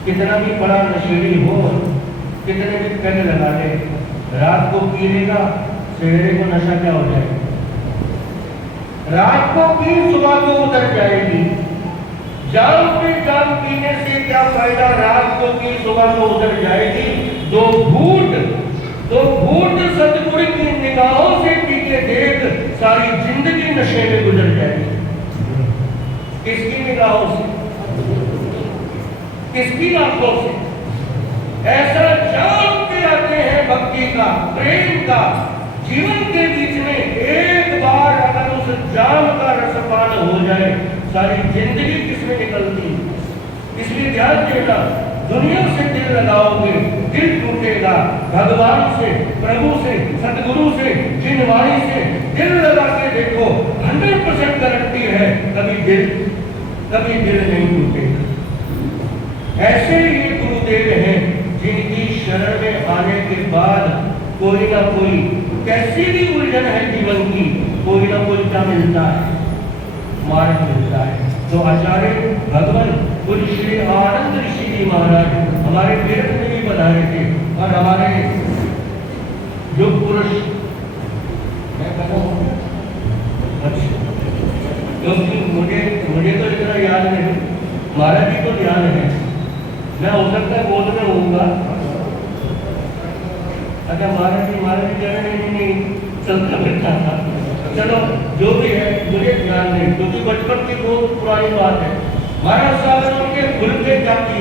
कितना भी बड़ा नशेड़ी हो, कितने भी पेन लगा ले, रात को पी लेगा, सवेरे को नशा क्या हो जाएगा? रात को पी सुबह को उतर जाएगी। जाम पे जाम पीने से क्या फायदा, रात को पी सुबह को उतर जाएगी। दो घूंट सतगुरु की निगाहों से पी के देख, सारी जिंदगी नशे में गुजर जाएगी। किसकी निगाहों से? किसकी आंखों से? ऐसा जाम के आते हैं भक्ति का, प्रेम का, जीवन के बीच में एक बार अगर उस जाम का रसपान हो जाए, सारी जिंदगी किसमें निकलती। इसलिए ध्यान देना, दुनिया से दिल लगाओगे दिल टूटेगा, भगवान से, प्रभु से, सतगुरु से, जिनवाणी से दिल लगा के देखो, 100% गारंटी है कभी दिल नहीं टूटेगा। ऐसे ये गुरुदेव हैं जिनकी शरण में आने के बाद कोई ना कोई, कैसी भी उलझन है जीवन की, कोई ना कोई क्या मिलता है, मार्ग मिलता है। तो आचार्य भगवान पूज्य श्री आनंद ऋषि जी महाराज हमारे तीर्थ में भी बनाए थे। और हमारे युग पुरुष, मैं कहता हूँ अच्छा, क्योंकि मुझे तो इतना याद नहीं, महाराज जी को ध्यान है, मैं हो सकता है बोध में होऊंगा। अच्छा महाराज जी कह रहे नहीं चलता फिरता था, चलो जो भी है मुझे ध्यान नहीं, क्योंकि बचपन की बहुत पुरानी बात है। महाराज साहब उनके खुल के जाती,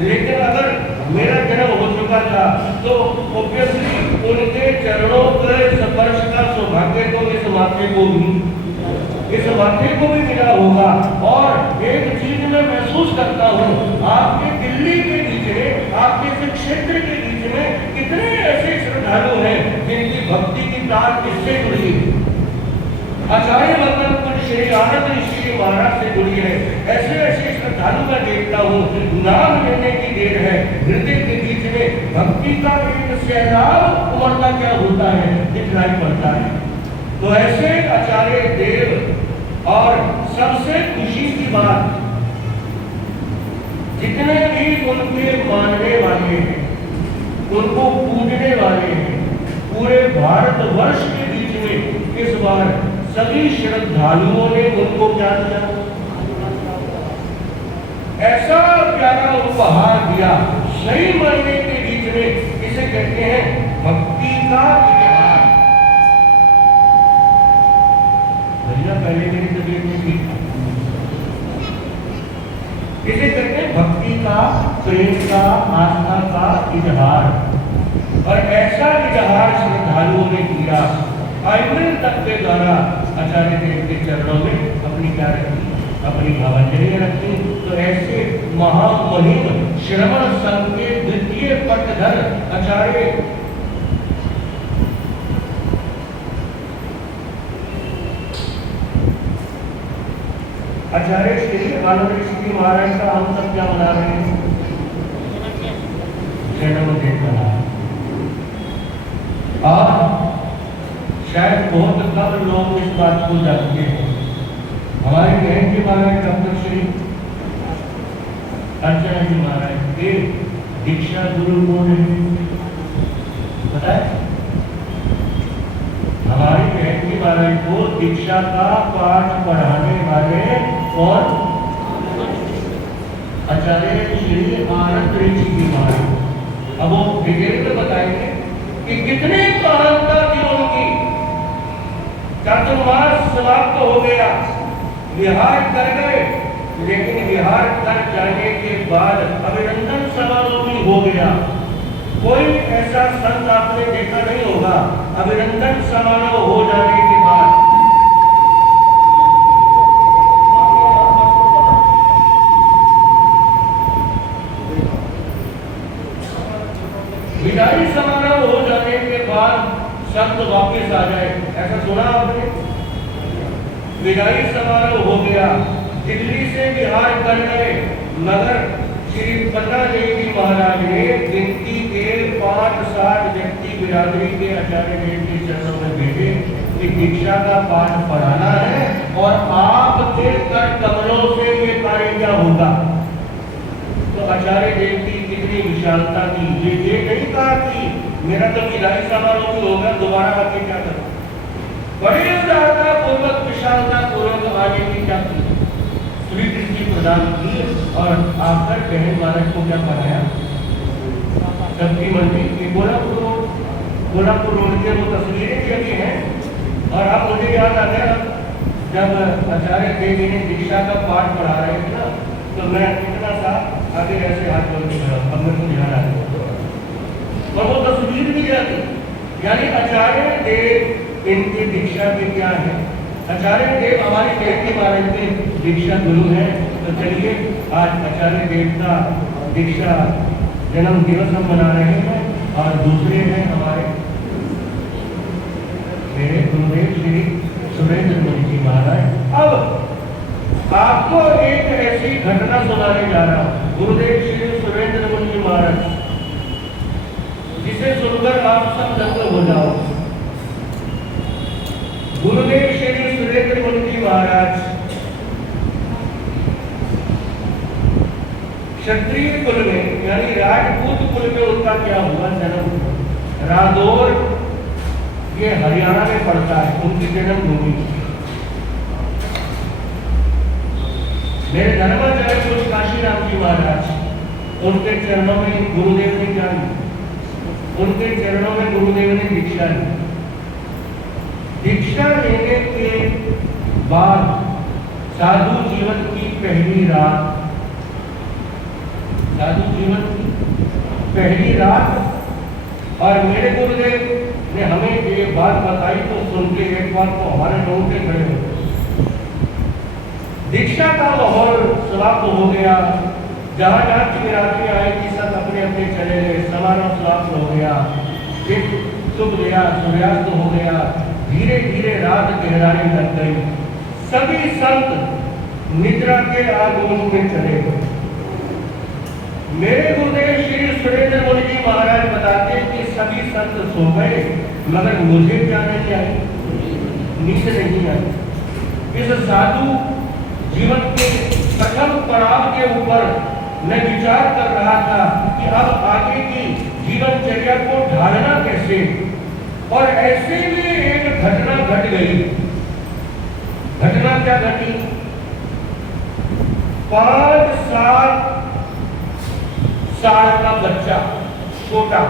लेकिन अगर मेरा जन्म हो चुका था तो ऑब्वियसली उनके चरणों के स्पर्श का सौभाग्य तो इस माथे को भी मिला होगा। और एक चीज मैं महसूस करता हूँ, आपके दिल्ली के बीच में, आपके इस क्षेत्र के बीच में कितने ऐसे श्रद्धालु हैं जिनकी भक्ति की तार किससे जुड़ी, आचार्य भगवान पूज्य श्री आनंद ऋषि जी महाराज से जुड़ी है। ऐसे ऐसे श्रद्धालु मैं देखता हूँ, नाम लेने की देर है, हृदय के बीच में भक्ति का एक सैलाब उमड़ता क्या होता है दिखलाई पड़ता है। तो ऐसे आचार्य देव, और सबसे खुशी की बात, जितने भी उनके मानने वाले हैं, उनको पूजने वाले हैं, पूरे भारतवर्ष के बीच में इस बार सभी श्रद्धालुओं ने उनको क्या दिया, ऐसा प्यारा उपहार दिया। सही मायने के बीच में इस इसे कहते हैं भक्ति का इतिहास। भैया पहले मेरी तबीयत नहीं ठीक था। इसे कहते हैं भक्ति का, प्रेम का, आस्था का इजहार। और ऐसा इजहार श्रद्धालुओं ने किया। आयुर्वेद तक के द्वारा आचार्य देव के चरणों में अपनी क्या रखी, अपनी भावांजलि रखी। तो ऐसे महामहिम श्रवण संघ के द्वितीय पट्टधर आचार्य श्री आनंद ऋषि महाराज का हम सब क्या मना रहे हैं? जन्मदिन मना रहे हैं। और शायद बहुत कम लोग इस बात को जानते हैं। हमारे बहन जी महाराज डॉक्टर श्री अर्चना जी महाराज के दीक्षा गुरु कौन है पता है? हमारी बहन जी महाराज को दीक्षा का पाठ पढ़ाने वाले कौन? आचार्य श्री आनंद ऋषि जी महाराज। अब वो डिटेल में बताएंगे कि कितने महानता थी उनकी। चातुर्मास समाप्त हो गया, विहार कर गए, लेकिन विहार कर जाने के बाद अभिनंदन समारोह भी हो गया। कोई ऐसा संत आपने देखा नहीं होगा अभिनंदन समारोह हो जाने के बाद विदाई समारोह हो जाने के बाद संत वापस आ जाए। ऐसा सुना आपने? विदाई समारोह हो गया, दिल्ली से बिहार कर गए, मगर श्री पन्ना देव जी महाराज ने गिनती के 5-7 व्यक्ति बिरादरी के आचार्य देव के चरणों में भेजे कि दीक्षा का पाठ पढ़ाना है और आपके कर कमलों से ये कार्य क्या होगा। तो आचार्य देव की कितनी विशालता थी। ये नहीं कहा कि मेरा तो विदाई समारोह भी होगा, दोबारा आके क्या करूं। बड़ी उदारता पूर्वक, विशालता पूर्वक आगे की क्या की, स्वीट दृष्टि प्रदान की और आकर बहन महाराज को क्या कराया? सब्जी मंडी की गोलापुर रोड के वो तस्वीरें भी अभी हैं। और अब मुझे याद आ गया जब आचार्य देव जी ने दीक्षा का पाठ पढ़ा रहे थे ना, तो मैं इतना सा आगे ऐसे हाथ जोड़ के खड़ा, अब मेरे को ध्यान आ गया और वो तस्वीर भी याद। यानी आचार्य देव इनकी दीक्षा की क्या है? आचार्य देव हमारी देवती महाराज के दीक्षा गुरु हैं। तो चलिए आज आचार्य देव का दीक्षा जन्म दिवस हम मना रहे हैं। और दूसरे हैं हमारे मेरे गुरुदेव श्री सुरेंद्र मुनि जी महाराज। अब आपको एक ऐसी घटना सुनाने जा रहा हूं, गुरुदेव श्री सुरेंद्र मुनि जी महाराज, जिसे सुनकर आप सब दंग हो जाओ। गुरुदेव श्री सुरेंद्र मुनि जी महाराज क्षत्रिय कुल में यानी राजपूत कुल में उनका क्या हुआ जन्म? रादौर ये हरियाणा में पड़ता है, उनकी जन्मभूमि। मेरे धर्माचार्य कुछ काशीराम जी महाराज, उनके चरणों में गुरुदेव ने क्या ली? उनके चरणों में गुरुदेव ने दीक्षा ली। दीक्षा लेने के बाद साधु जीवन की पहली रात, साधु जीवन की पहली रात, और मेरे गुरुदेव ने हमें ये बात बताई तो सुन के एक बार तो हमारे लोगों के खड़े हो। दीक्षा का माहौल समाप्त हो गया, जहाँ जहाँ की बिरादरी आएगी सब अपने अपने चले गए, समारोह समाप्त हो गया, एक सुबह गया, सूर्यास्त हो गया, धीरे धीरे रात गहराने लग गई, सभी संत निद्रा के आगमन में चले गए। मेरे गुरुदेव श्री सुरेंद्र मुनि जी महाराज बताते हैं कि सभी संत सो गए, मगर मुझे क्या नहीं आई? नींद नहीं आई। इस साधु जीवन के प्रथम पड़ाव के ऊपर मैं विचार कर रहा था कि अब आगे की जीवनचर्या को ढालना कैसे, और ऐसे में एक घटना घट गई। घटना क्या घटी? 5-7 साल का बच्चा, छोटा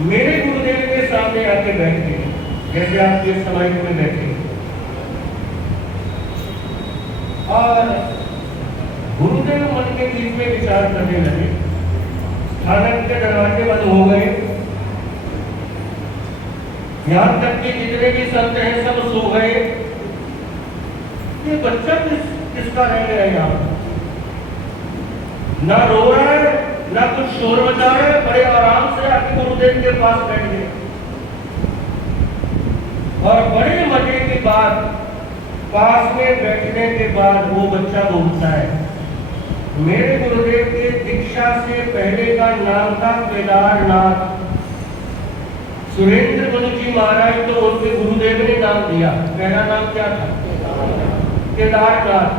मेरे गुरुदेव के सामने आके बैठ गए, जैसे आप इस समय में बैठे, और गुरुदेव मन के बीच में विचार करने लगे। स्थानक के दरवाजे बंद हो गए, यहाँ तक कि जितने भी संत हैं सब सो गए। ये बच्चा किसका रह गया यहाँ? ना रो रहा है, ना कुछ शोर मचा रहा है, बड़े आराम से आके गुरुदेव के पास बैठ गए। और बड़े मजे की बात, पास में बैठने के बाद वो बच्चा बोलता है, मेरे गुरुदेव के दीक्षा से पहले का नाम था केदारनाथ। सुरेंद्र गुरु जी महाराज तो उनके गुरुदेव ने नाम दिया, पहला नाम क्या था? केदारनाथ।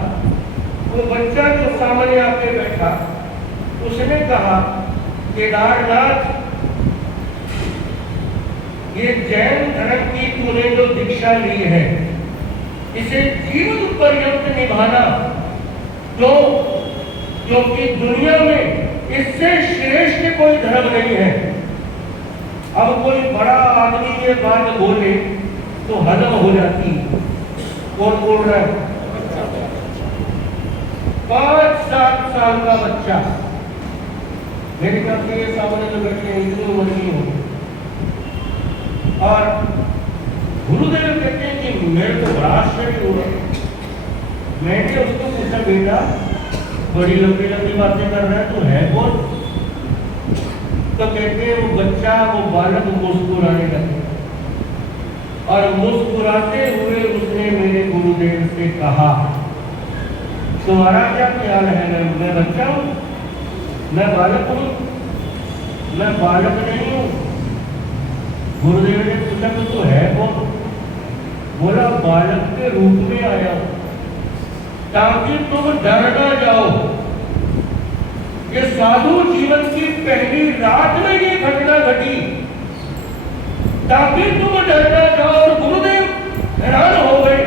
वो बच्चा जो सामने आके बैठा, उसने कहा, केदारनाथ, ये जैन धर्म की तूने जो दीक्षा ली है, इसे जीवन पर्यंत निभाना, तो क्योंकि दुनिया में इससे श्रेष्ठ कोई धर्म नहीं है। अब कोई बड़ा आदमी ये बात बोले तो हजम हो जाती है। कौन बोल रहा है? 5-7 साल का बच्चा, मेरे ख्याल से ये सामने जो बैठे हैं इतनी उम्र नहीं होगी। और गुरुदेव कहते हैं कि मेरे को बड़ा आश्चर्य हुआ। मैंने उसको पूछा, बेटा बड़ी लंबी लंबी बातें कर रहा है, तो है कौन? तो कहते हैं वो बच्चा, वो बालक मुस्कुराने लगे, और मुस्कुराते हुए उसने मेरे गुरुदेव से कहा, तुम्हारा क्या ख्याल है? मैं बच्चा हूँ? मैं बालक हूँ? मैं बालक नहीं हूँ। गुरुदेव ने पूछा कि तो है कौन? बोला, बालक के रूप में आया हूँ, ताकि तुम डर ना जाओ। ये साधु जीवन की पहली रात में ये घटना घटी, ताकि तुम डर ना जाओ। और गुरुदेव हैरान हो गए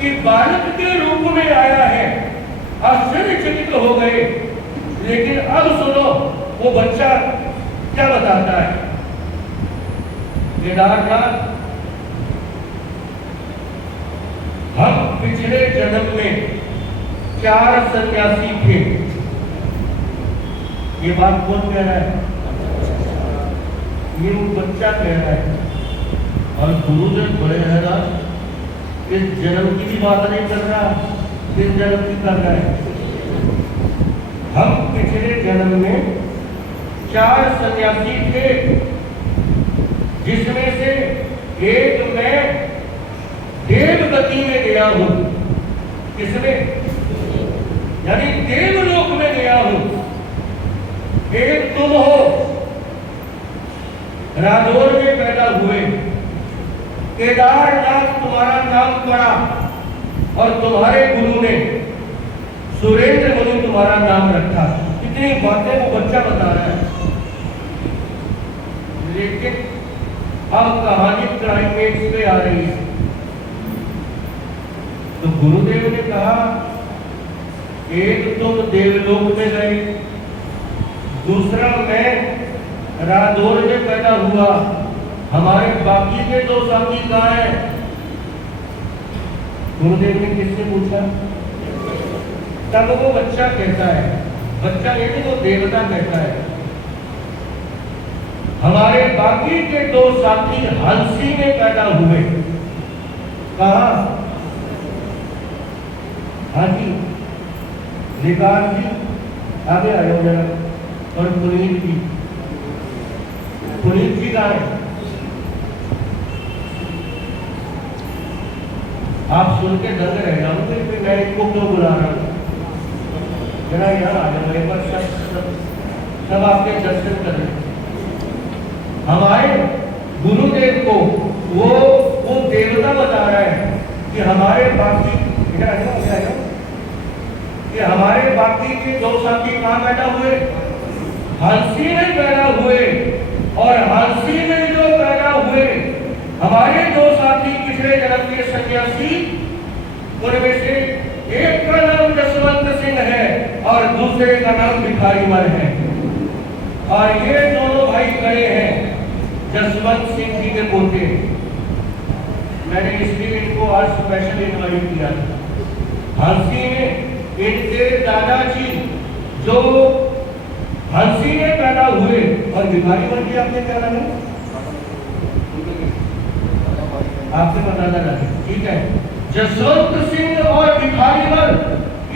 कि बालक के रूप में आया है, आश्चर्यचकित हो गए। लेकिन अब सुनो वो बच्चा क्या बताता है। केदारनाथ, हम पिछले जन्म में 4 सन्यासी थे। ये बात कौन कह रहा है? ये वो बच्चा कह रहा है। और गुरुदेव बड़े हैरान, इस जन्म की भी बात नहीं कर रहा, इस जन्म की कर रहा है। हम पिछले जन्म में 4 सन्यासी थे, जिसमें से एक मैं देवगति में गया हूं। किसमें? यानी देवलोक में गया हूं। एक तुम हो, राजौर में पैदा हुए, केदारनाथ तुम्हारा नाम पड़ा, और तुम्हारे गुरु ने सुरेंद्र मुनि तुम्हारा नाम रखा। इतनी बातें वो बच्चा बता रहा है। लेकिन अब कहानी क्लाइमेक्स पे आ रही है। तो गुरुदेव ने कहा, एक तुम देवलोक में गए, दूसरा मैं राजौर में पैदा हुआ, हमारे बाकी के 2 साथी कहाँ हैं? गुरुदेव ने किससे पूछा? तब वो बच्चा कहता है, बच्चा ये नहीं, वो देवता कहता है, हमारे बाकी के 2 साथी हंसी में पैदा हुए। कहा? हाँ जी, विकास जी आगे आ जाओ जरा, और पुनीत जी। पुनीत जी कहाँ है? आप सुन के दंग रह जाओगे कि मैं इनको क्यों बुला रहा हूँ। जरा यहाँ आ जाओ एक बार, सब आपके दर्शन करें। हमारे गुरुदेव को वो देवता बता रहा है कि हमारे बाकी कि हमारे बाकी के 2 साथी कहाँ पैदा हुए? हंसी में पैदा हुए। और हंसी में जो पैदा हुए, हमारे 2 साथी पिछले जन्म के सन्यासी, उनमें से एक का नाम जसवंत सिंह है और दूसरे का नाम भिखारीमल है। और ये दोनों भाई खड़े हैं, जसवंत सिंह जी के पोते हैं। मैंने इसलिए इनको आज स्पेशल इनवाइट किया था। हंसी में इनके दादाजी जो हंसी में पैदा हुए और भिखारी बन के आपने क्या नाम है? आपसे बताना रहे, ठीक है। जसवंत सिंह और भिखारी बन,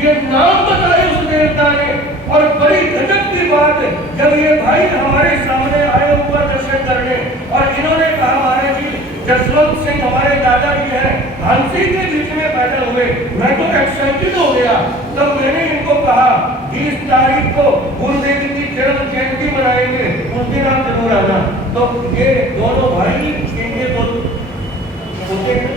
ये नाम बताए उस देवता ने। और बड़ी गजब की बात है, जब ये भाई हमारे सामने आए ऊपर दर्शन करने और इन्होंने कहा महाराज जी जसवंत सिंह हमारे दादाजी हैं, हंसी के बीच में पैदा हुए। मैं तो एक्साइटेड हो गया। तब मैंने इनको कहा 20 तारीख को गुरुदेव की जन्म जयंती मनाएंगे, उस दिन आप जरूर आना। तो ये दोनों भाई इनके होते हैं।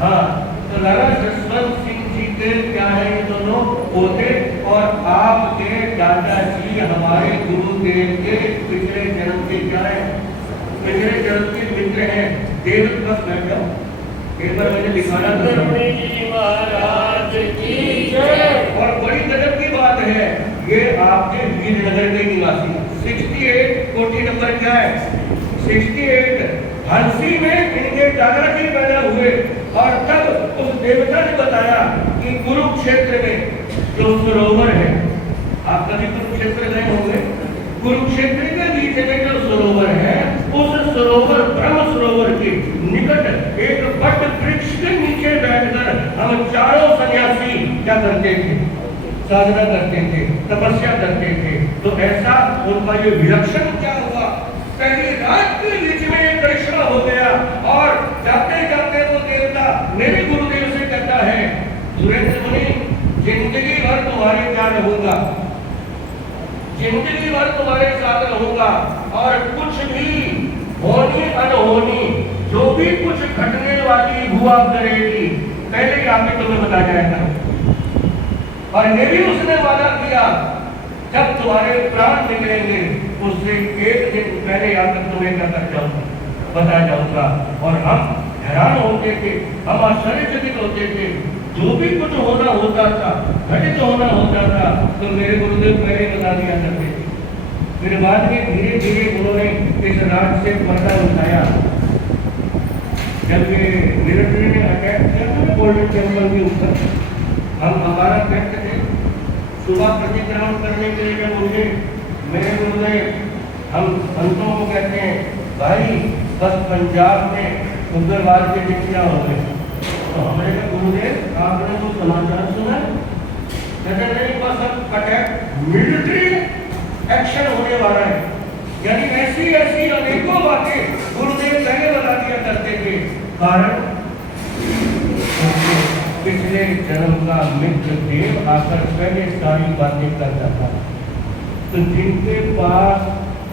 हाँ, तो लाला जसवंत सिंह जी के क्या है ये दोनों पोते, और आपके दादाजी हमारे गुरुदेव के पिछले जन्म के क्या है? पिछले जन्म के मित्र हैं। देव बस बैठ जाओ, एक बार मैंने दिखाना महाराज की जय। और बड़ी गजब की बात है, ये आपके वीरनगर के निवासी 68 कोटी नंबर क्या है? 68 हंसी में इनके दादाजी पैदा हुए। और तब उस देवता ने बताया कि कुरुक्षेत्र में जो सरोवर है, आप कभी कुरुक्षेत्र गए होंगे, कुरुक्षेत्र के बीच में जो सरोवर है, उस सरोवर ब्रह्म सरोवर के निकट एक वट वृक्ष के नीचे बैठकर हम चारों सन्यासी क्या करते थे? साधना करते थे, तपस्या करते थे। तो ऐसा उनका ये विलक्षण क्या हुआ, पहली रात के बीच में एक करिश्मा हो गया। और जाते जाते वो देवता मेरे गुरुदेव से कहता है, सुरेंद्र मुनि जिंदगी भर तुम्हारे क्या रहूंगा, जिंदगी भर तुम्हारे साथ रहूंगा, और कुछ भी होनी अनहोनी जो भी कुछ घटने वाली हुआ करेगी पहले ही आके तुम्हें बता जाएगा। और ये भी उसने वादा किया, जब तुम्हारे प्राण निकलेंगे उससे एक दिन पहले आकर तुम्हें क्या कर जाऊंगा, बता जाऊंगा। और हम हैरान होते थे, हम आश्चर्यचकित होते थे। जो भी कुछ होना होता था, घटित होना होता था, तो मेरे गुरुदेव पहले बता दिया करते थे। फिर बाद में धीरे धीरे उन्होंने इस राज से पर्दा उठाया। जब ये मिलिट्री ने अटैक किया था गोल्डन टेम्पल के ऊपर, हम हमारा व्यक्त थे सुबह प्रतिक्रमण करने के लिए। जब मुझे मेरे गुरुदेव हम संतों को कहते हैं, भाई बस पंजाब में उग्रवाद के दिन क्या हो गए? तो हमारे का गुरुदेव आपने तो समाचार सुना? कहते नहीं, बस अब अटैक मिलिट्री एक्शन होने वाला है। यानी ऐसी ऐसी अनेकों बातें गुरुदेव पहले बता दिया करते थे। कारण पिछले जन्म का मित्र देव आकर पहले सारी बातें करता था। तो जिनके पास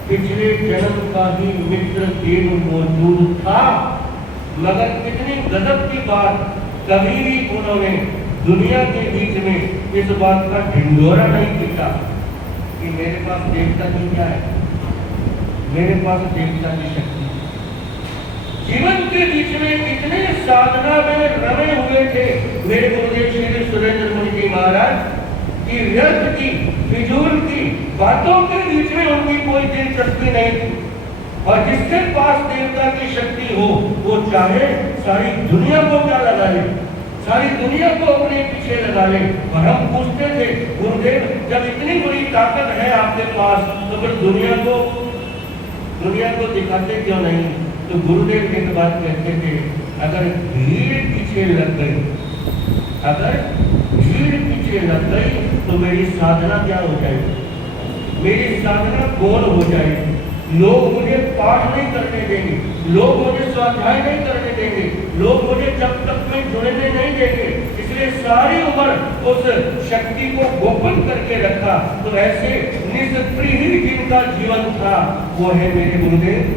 पिछले जन्म का ही मित्र देव मौजूद था, मगर कितनी गजब की बात, कभी भी उन्होंने दुनिया के बीच में इस बात का ढिंढोरा नहीं पीटा कि मेरे पास देवता की क्या है, मेरे पास देवता की शक्ति। जीवन के बीच में इतने साधना में रमे हुए थे मेरे गुरुदेव श्री सुरेंद्र मुनि जी महाराज की व्यर्थ की फिजूल की बातों के बीच में उनकी कोई दिलचस्पी नहीं थी। और जिसके पास देवता की शक्ति हो वो चाहे सारी दुनिया को क्या लगा ले, सारी दुनिया को अपने पीछे लगा ले। और हम पूछते थे, गुरुदेव जब इतनी बड़ी ताकत है आपके पास तो फिर दुनिया को दिखाते क्यों नहीं? तो गुरुदेव एक बात कहते थे, अगर भीड़ पीछे लग गई, अगर भीड़ पीछे लग गई तो मेरी साधना क्या हो जाएगी? मेरी साधना गौण हो जाएगी। लोग मुझे पाठ नहीं करने देंगे, लोग मुझे स्वाध्याय नहीं करने देंगे, लोग मुझे जब तक में जुड़ने नहीं देंगे। इसलिए सारी उम्र उस शक्ति को गोपन करके रखा। तो ऐसे निष्क्रिय ही जिनका जीवन था वो है मेरे गुरुदेव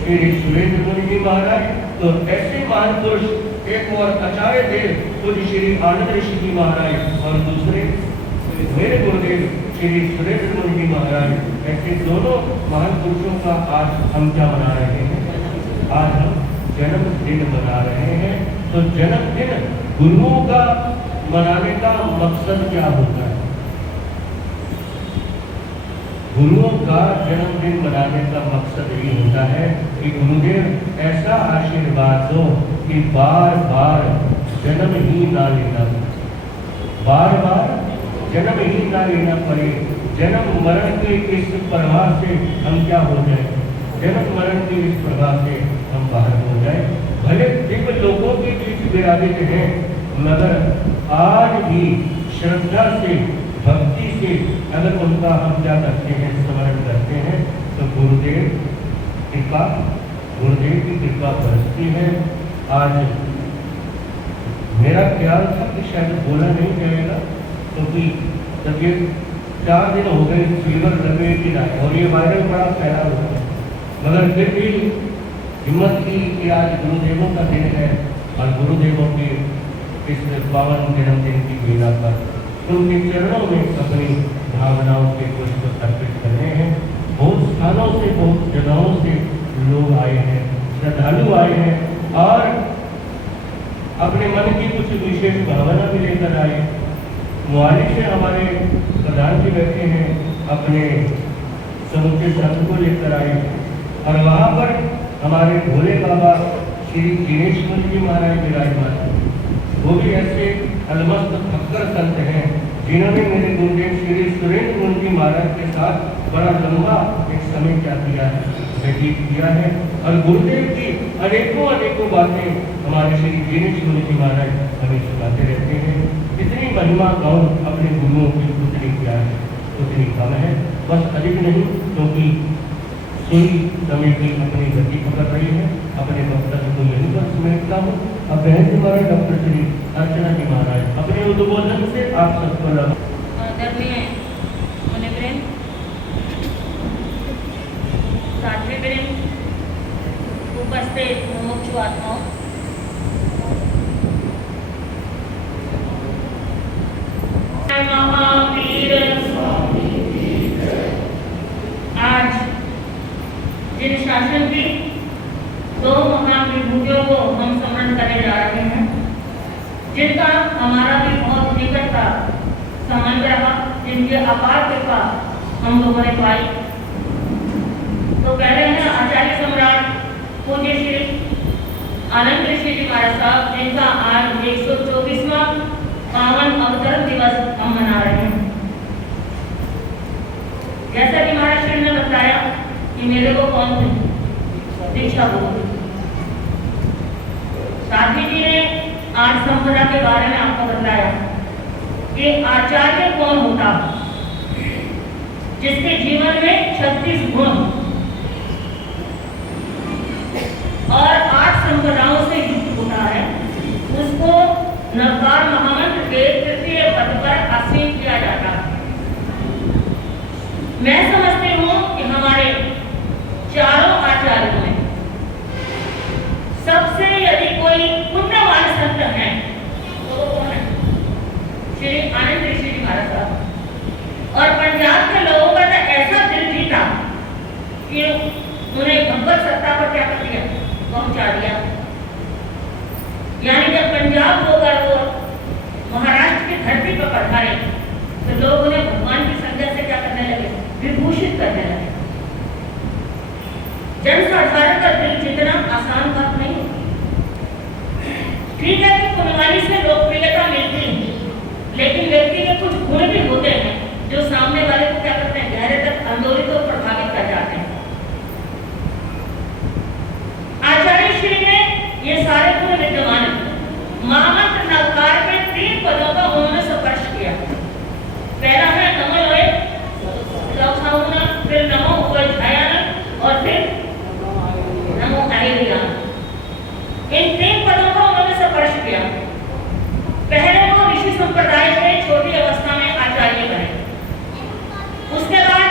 श्री सुरेंद्र मुनि जी महाराज। तो ऐसे महान पुरुष, एक और आचार्य देव पूज्य श्री आनंद ऋषि जी महाराज और दूसरे मेरे गुरुदेव श्री सुरेंद्र मुनि जी महाराज, ऐसे दोनों महान पुरुषों का आज हम क्या मना रहे हैं? आज हम जन्मदिन मना रहे हैं। तो जन्मदिन गुरुओं का मनाने का मकसद क्या होता है? गुरुओं का जन्मदिन मनाने का मकसद यही होता है कि गुरुदेव ऐसा आशीर्वाद दो कि बार बार जन्म ही ना लेना पड़े, बार बार जन्म ही ना लेना पड़े। जन्म मरण के इस प्रवाह से हम क्या हो जाए, जन्म मरण के इस प्रवाह से हम बाहर हो जाए। भले दिव्य लोगों के बीच विराजित हैं, मगर आज भी श्रद्धा से, भक्ति से अगर उनका हम क्या करते हैं, स्मरण करते हैं, तो गुरुदेव कृपा, गुरुदेव की कृपा बरसती है। आज मेरा ख्याल था कि शायद बोला नहीं जाएगा, क्योंकि जब ये 4 दिन हो गए फीवर लगे कि और ये वायरल बड़ा फैला हुआ है, मगर फिर भी हिम्मत की कि आज गुरुदेवों का दिन है और गुरुदेवों के इस पावन जन्मदिन की बेला पर उनके चरणों में अपनी भावनाओं के पुष्प अर्पित करने हैं। बहुत स्थानों से, बहुत जगहों से लोग आए हैं, श्रद्धालु आए हैं और अपने मन की कुछ विशेष भावना भी लेकर आए। मुआलिक से हमारे प्रधान जी बैठे हैं, अपने समूचे संघ को लेकर आए और वहाँ पर हमारे भोले बाबा श्री दिनेश्वर जी महाराज विराजमान, वो भी ऐसे अलमस्त फक्कर संत हैं जिन्होंने मेरे गुरुदेव श्री सुरेंद्र मुनि जी महाराज के साथ बड़ा लंबा एक समय क्या किया है, व्यतीत किया है। और गुरुदेव की अनेकों अनेकों बातें हमारे श्री दिनेश मुनि जी महाराज हमें सुनाते रहते हैं। इतनी महिमा कौन अपने गुरुओं की उतनी क्या है, उतनी कम है। बस अधिक नहीं, क्योंकि सुई समय की अपनी गति पकड़ रही है। अपने वक्तव्य को यहीं पर समेटता हूँ। अब बहन जी महाराज डॉक्टर श्री अर्चना जी महाराज अपने उद्बोधन से आप सबको आदरणीय मुनिवृंद, साध्वीवृंद, उपस्थित मुमुक्षु आत्माओं, महावीर आज जिन शासन की 2 महान विभूतियों को हम स्मरण करने जा रहे हैं, जिनका हमारा भी बहुत निकट का संबंध रहा, जिनके अपार कृपा हम लोगों ने पाई। तो पहले हैं आचार्य सम्राट पूज्य श्री आनंद ऋषि जी महाराज साहब, जिनका आज 124वां पावन अवतरण दिवस हम मना रहे हैं। जैसा कि महाराज श्री ने बताया कि मेरे को कौन दीक्षा होगी, साथी जी ने आज संपदा के बारे में आपको बताया कि आचार्य कौन होता, जिसके जीवन में 36 गुण और 8 संपदाओं से युक्त होता है, उसको नवकार महामंत्र के तृतीय पद पर आसीन किया जाता है। मैं समझती हूँ कि हमारे चारों आचार्यों में सबसे यदि कोई पुण्यवान संत हैं तो वो कौन है? श्री आनंद ऋषि जी महाराज साहब। और पंजाब के लोगों का तो ऐसा दिल जीता कि उन्हें भगवत सत्ता पर क्या कर दिया, पहुंचा दिया। यानी जब पंजाब होकर वो महाराष्ट्र की धरती पर पधारे तो लोग उन्हें भगवान की संज्ञा से क्या करने लगे, विभूषित करने लगे। जनसाधारण का दिल जितना आसान बात नहीं होती। ठीक है कि पुण्यवानी से लोकप्रियता मिलती है, लेकिन व्यक्ति के कुछ गुण भी होते हैं जो सामने वाले को क्या करते हैं, गहरे तक आंदोलित और प्रभावित कर जाते हैं। आचार्य श्री ने ये सारे गुण विद्यमान महामंत्र नवकार के 3 पदों का उन्होंने स्पर्श किया। पहला है नमो लोए लौखाउना, फिर नमो उपजायान और फिर नमो अरेलिया। इन 3 पदों का उन्होंने स्पर्श किया। पहले वो ऋषि संप्रदाय के छोटी अवस्था में आचार्य बने। उसके बाद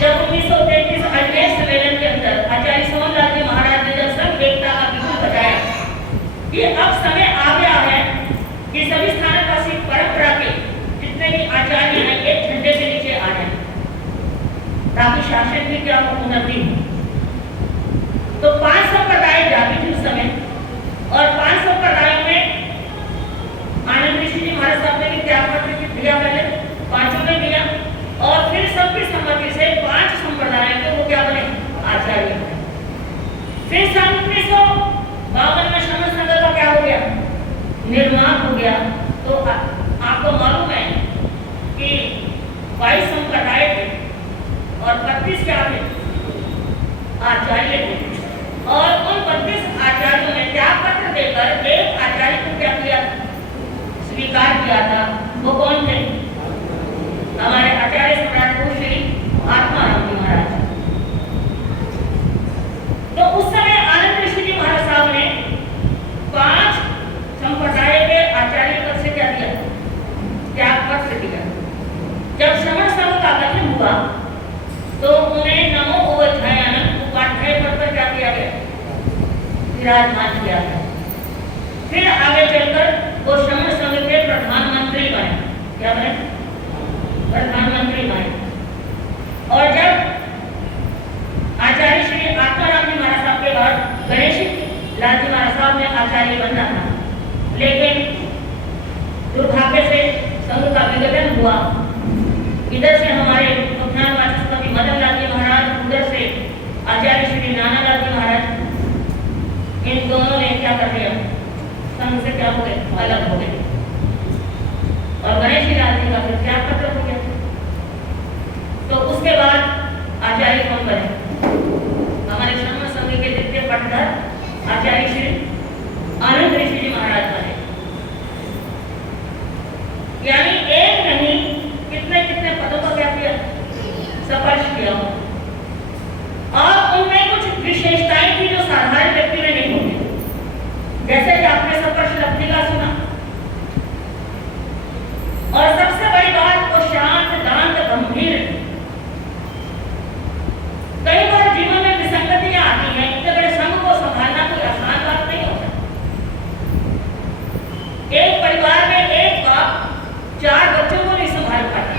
जब 1933 अजमेर सम्मेलन के अंदर आचार्य सोमनाथ जी महाराज ने जब सब एकता का बिल्कुल बताया कि अब समय आ गया है कि सभी स्थानवासी परंपरा के जितने भी आचार्य हैं एक झंडे के नीचे आ जाएं, ताकि शासन की क्या उन्नति हो। तो 5 संप्रदाय जाती थी उस समय, और 5 संप्रदायों में आनंद ऋषि जी महाराज साहब ने भी त्याग पत्र दिया, पहले 5 ने दिया, और विराजमान किया था। फिर आगे चलकर वो श्रमण संघ के प्रधानमंत्री बने। क्या बने? प्रधानमंत्री बने। और जब आचार्य श्री आत्माराम जी महाराज साहब के बाद गणेश लाल जी महाराज साहब ने आचार्य बनना था, लेकिन दुर्भाग्य से संघ का विघटन हुआ। इधर से हमारे उपनाम वाचस्पति मदन लाल जी महाराज, उधर से आचार्य श्री नाना लाल जी महाराज, इन दोनों ने क्या कर दिया, संघ से क्या हो गए, अलग हो गए। और गणेश लाल जी का फिर त्याग पत्र हो गया। तो उसके बाद आचार्य कौन बने? हमारे श्रमण संघ के द्वितीय पटधर आचार्य श्री आनंद ऋषि जी महाराज बने। यानी एक नहीं कितने कितने पदों का क्या किया, स्पर्श किया। और उनमें कुछ विशेषताएं थी जो साधारण व्यक्ति में नहीं होती। जैसे कि आपने स्पर्श लब्धि का सुना, और सबसे बड़ी बात वो शांत, दांत, गंभीर। कई बार जीवन में विसंगतियां आती हैं। इतने बड़े संघ को संभालना कोई आसान बात नहीं होता। एक परिवार में एक बाप 4 बच्चों को नहीं संभाल पाता।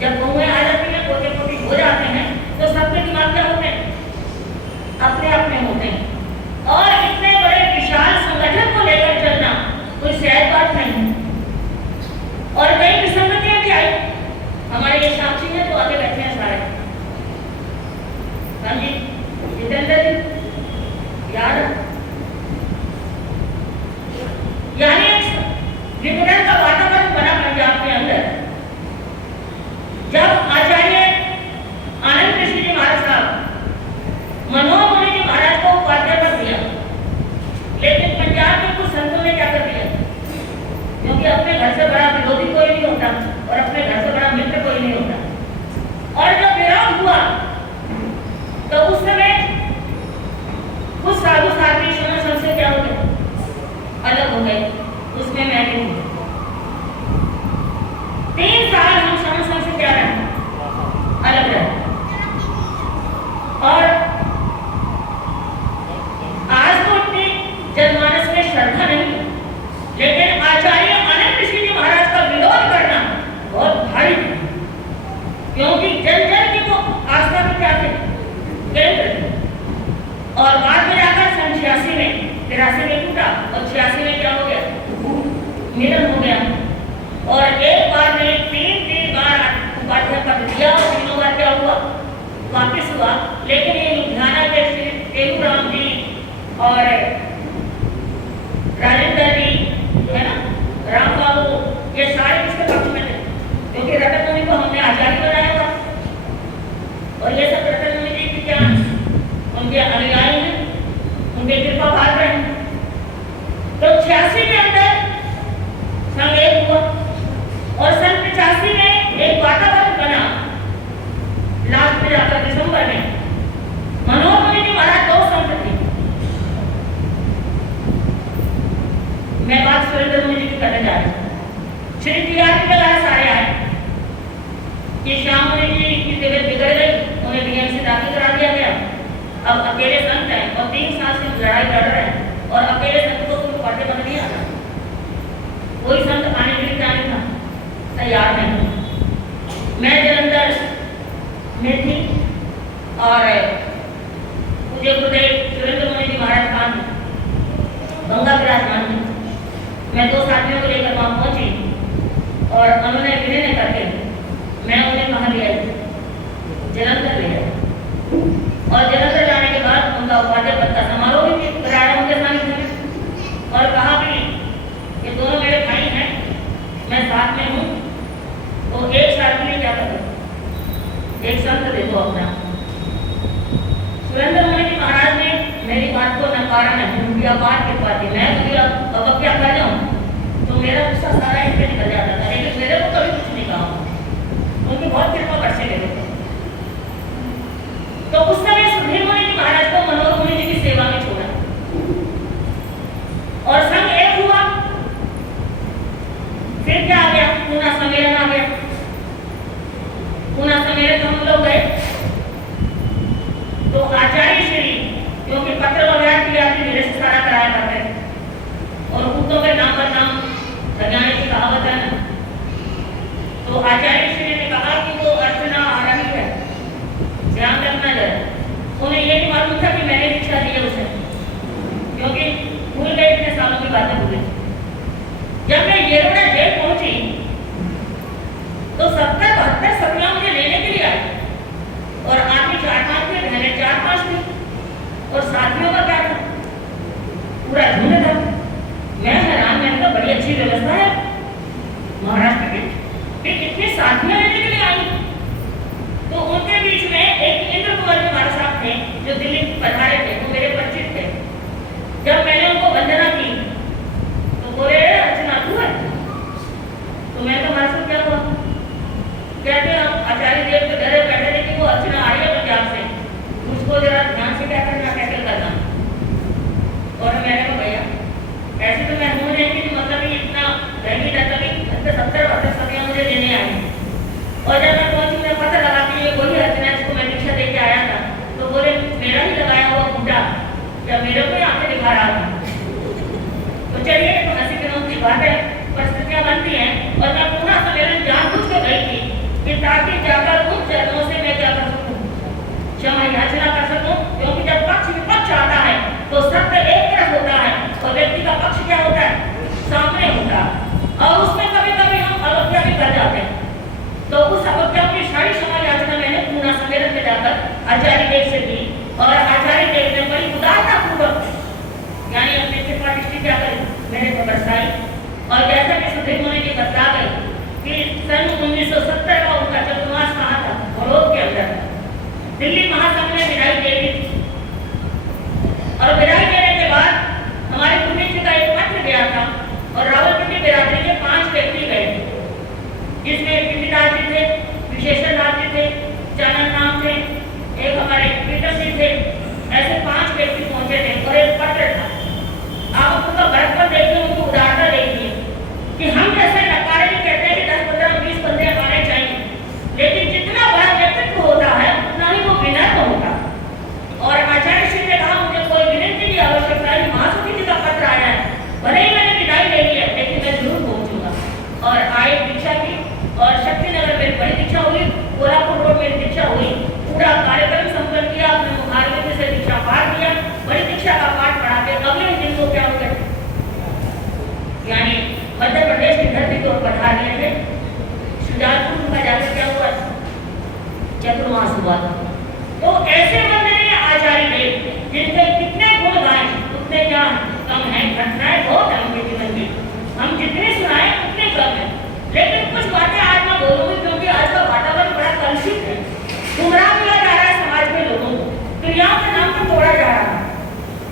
जब बहुएं आ जाती हैं, पोते पोती हो जाते हैं, तो सबके दिमाग क्या होते हैं, अपने अपने होते हैं। और इतने बड़े विशाल संगठन को लेकर चलना कोई सहज बात नहीं। और कई विसंगतियां भी आई। हमारे ये साक्षी हैं, तो आगे बैठे हैं सारे। हाँ जी, जितेंद्र जी याद, यानी विघटन का वातावरण बना पंजाब के अंदर। जब आचार्य आनंद ऋषि जी महाराज साहब मनोहर मुनि जी महाराज को उपाध्याय पद दिया, लेकिन पंजाब के कुछ संतों ने क्या कर दिया, क्योंकि अपने घर से बड़ा विरोधी कोई नहीं होता और अपने घर से बड़ा मित्र कोई नहीं होता। और जब विरोध हुआ तो उस समय कुछ साधु साध्वी श्रमण संघ से क्या हो गए, अलग हो गए। उसमें मैं भी हूँ। 3 साल हम श्रमण संघ से क्या रहे, अलग रहे। और आज तो इतनी जनमानस में श्रद्धा नहीं, लेकिन आचार्य आनंद ऋषि जी महाराज का विरोध करना बहुत भारी, क्योंकि जन जन की वो आस्था में क्या थे, केंद्र। और बाद में जाकर सन 86 में 83 में टूटा और 86 में क्या हो गया, मिलन हो गया। और एक बार में 3 बार उपाध्याय पद दिया और 3 बार क्या हुआ, वापिस हुआ। लेकिन ये लुधियाना के श्री तेलुराम जी और राजेंद्र जी है ना, राम बाबू, ये सारे किसके पक्ष में थे, क्योंकि रतन मुनि को हमने आचार्य बनाया था। और ये सब रतन मुनि जी की क्या, उनके अनुयायी हैं, उनके कृपा पात्र हैं। तो 86 के अंदर संघ एक हुआ और सन 85 में एक वातावरण बना। लास्ट में जाकर दिसंबर में मनोहर मुनि जी महाराज 2 संत थे। मैं बात सुरेंद्र मुनि जी की करने जा रही हूँ। श्री टीआरपी के द्वारा सारे आए कि श्याम मुनि जी की तबीयत बिगड़ गई, उन्हें बीएमसी दाखिल करा दिया गया। अब अकेले संत हैं और 3 साल से लड़ाई लड़ रहे हैं, और अकेले संत को कोई पढ़ने बंद नहीं आता। कोई संत आने के लिए जाने था तैयार नहीं। मैं जलंधर में थी और मुझे गुरुदेव सुरेंद्र मुनि जी महाराज खान गंगा विराजमान थी। मैं 2 साथियों को लेकर वहां पहुंची और उन्होंने विनय करके मैं उन्हें कहा लिया, जलंधर ले आया। और जलंधर जाने के बाद उनका उपाध्याय पद का समारोह भी कराया उनके सामने और कहा कि ये दोनों मेरे भाई हैं, मैं साथ में हूँ, तो 1 साल के लिए क्या करो, एक संत दे दो अपना। सुरेंद्र मुनि जी महाराज ने मेरी बात को नकारा नहीं, उनकी अपार कृपा थी। मैं तो अब क्या कर जाऊँ, तो मेरा गुस्सा सारा इनके निकल जाता था, लेकिन मेरे को कभी कुछ नहीं कहा। उनकी बहुत कृपा बरसे गए। तो उस समय सुधीर मुनि जी महाराज को मनोहर मुनि जी की सेवा में छोड़ा और संघ एक हुआ। फिर क्या आ गया, पूना सम्मेलन आ गया। पूना सम्मेलन हम लोग गए तो आचार्य श्री, क्योंकि पत्र वगैरह की सालों की बातें बोली। जब मैं येरोडा जेल पहुंची तो 70-72 सखियां मुझे लेने के लिए आई और आदमी 4-5 थे, बहनें 4-5 थी और साथियों का क्या था, पूरा झुंड था। मैं हैरान, मैंने कहा बड़ी अच्छी व्यवस्था है महाराष्ट्र की कि इतने साथियां लेने के लिए आई। तो उनके बीच में एक इंद्र कुमार जी हमारे साथ थे जो दिल्ली पधारे थे, वो मेरे परिचित थे। जब मैंने उनको वंदना की तो बोले अर्चना तू है? तो मैं तो हमारे साथ क्या हुआ, कहते हम आचार्य देव के घर बैठे थे कि वो अर्चना आई है पंजाब से, उसको जरा ध्यान से क्या करना टैकल करना। और मैंने कहा भैया ऐसे तो मैं हूँ नहीं कि मतलब इतना रहमी था, तभी 70-72 सखियां मुझे लेने आई। और जब मैं पहुंची मैं पता लगा कि ये वही अर्चना जिसको मैं दीक्षा दे के आया था, तो बोले मेरा ही लगाया हुआ बूटा या मेरे को ही आंखें दिखा रहा था। तो चलिए तो हंसी खिलौने की बात है, परिस्थितियां बनती हैं। और मैं पूरा सम्मेलन जानबूझ के गई थी कि ताकि जाकर उन चरणों से मैं क्या कर सकूं, क्षमा याचना कर सकूं। क्योंकि जब पक्ष विपक्ष आता है तो सत्य एक तरफ होता है और व्यक्ति का पक्ष क्या होता है, सामने होता है। और उसमें कभी कभी हम अवज्ञा भी कर जाते हैं। तो उस अवज्ञा की सारी क्षमा याचना मैंने पूरा सम्मेलन में जाकर आचार्य देव से की और आचार्य देव ने बड़ी उदारता पूर्वक यानी अपने कृपा दृष्टि क्या करी मेरे को बरसाई। और जैसा कि सुधीर मुनि जी बता गए कि सन 1970 का उनका चतुर्मास कहा था बड़ौद के अंदर दिल्ली महासंघ में विदाई दे दी थी। और विदाई देने के बाद हमारे गुरु जी का एक पत्र गया था और रावलपिंडी बिरादरी के 5 व्यक्ति गए, जिसमें पिंडीदास जी थे, विशेषण दास जी थे, चानन नाम थे, एक हमारे प्रीतम जी थे। ऐसे 5 व्यक्ति पहुंचे थे और एक पत्र था। आप उनका बरकत देखिए, उनकी उदारता देखिए कि हम जैसे नकारे भी कहते हैं कि 10-15-20 बंदे आने चाहिए, लेकिन जितना बड़ा व्यक्तित्व होता है उतना ही वो विनम्र होता। और आचार्य श्री ने कहा मुझे कोई विनती की आवश्यकता नहीं, महासुखी जी का पत्र आया है, भले ही मैंने विदाई ले ली है लेकिन मैं जरूर पहुंचूंगा। और आए दीक्षा की और शक्तिनगर मेरी बड़ी दीक्षा हुई, कोल्हापुर रोड मेरी दीक्षा हुई, पूरा कार्यक्रम संपन्न किया, अपने मुखारविंद से दीक्षा पाठ किया, बड़ी दीक्षा का पाठ पढ़ा के अगले दिन को क्या हो गया यानी मध्य प्रदेश की धरती को पधार लिए थे। शुजालपुर का जाकर क्या हुआ, चतुर्मास हुआ। तो ऐसे बंदे आचार्य देव जिनके कितने गुण गाए उतने क्या कम है, घटनाएं बहुत है उनके जीवन में, हम जितने सुनाए उतने कम है। लेकिन कुछ बातें आज मैं बोलूंगी क्योंकि आज का वातावरण बड़ा कलुषित है, गुमराह किया जा रहा है समाज में लोगों को, क्रियाओं के नाम पर तोड़ा जा रहा है।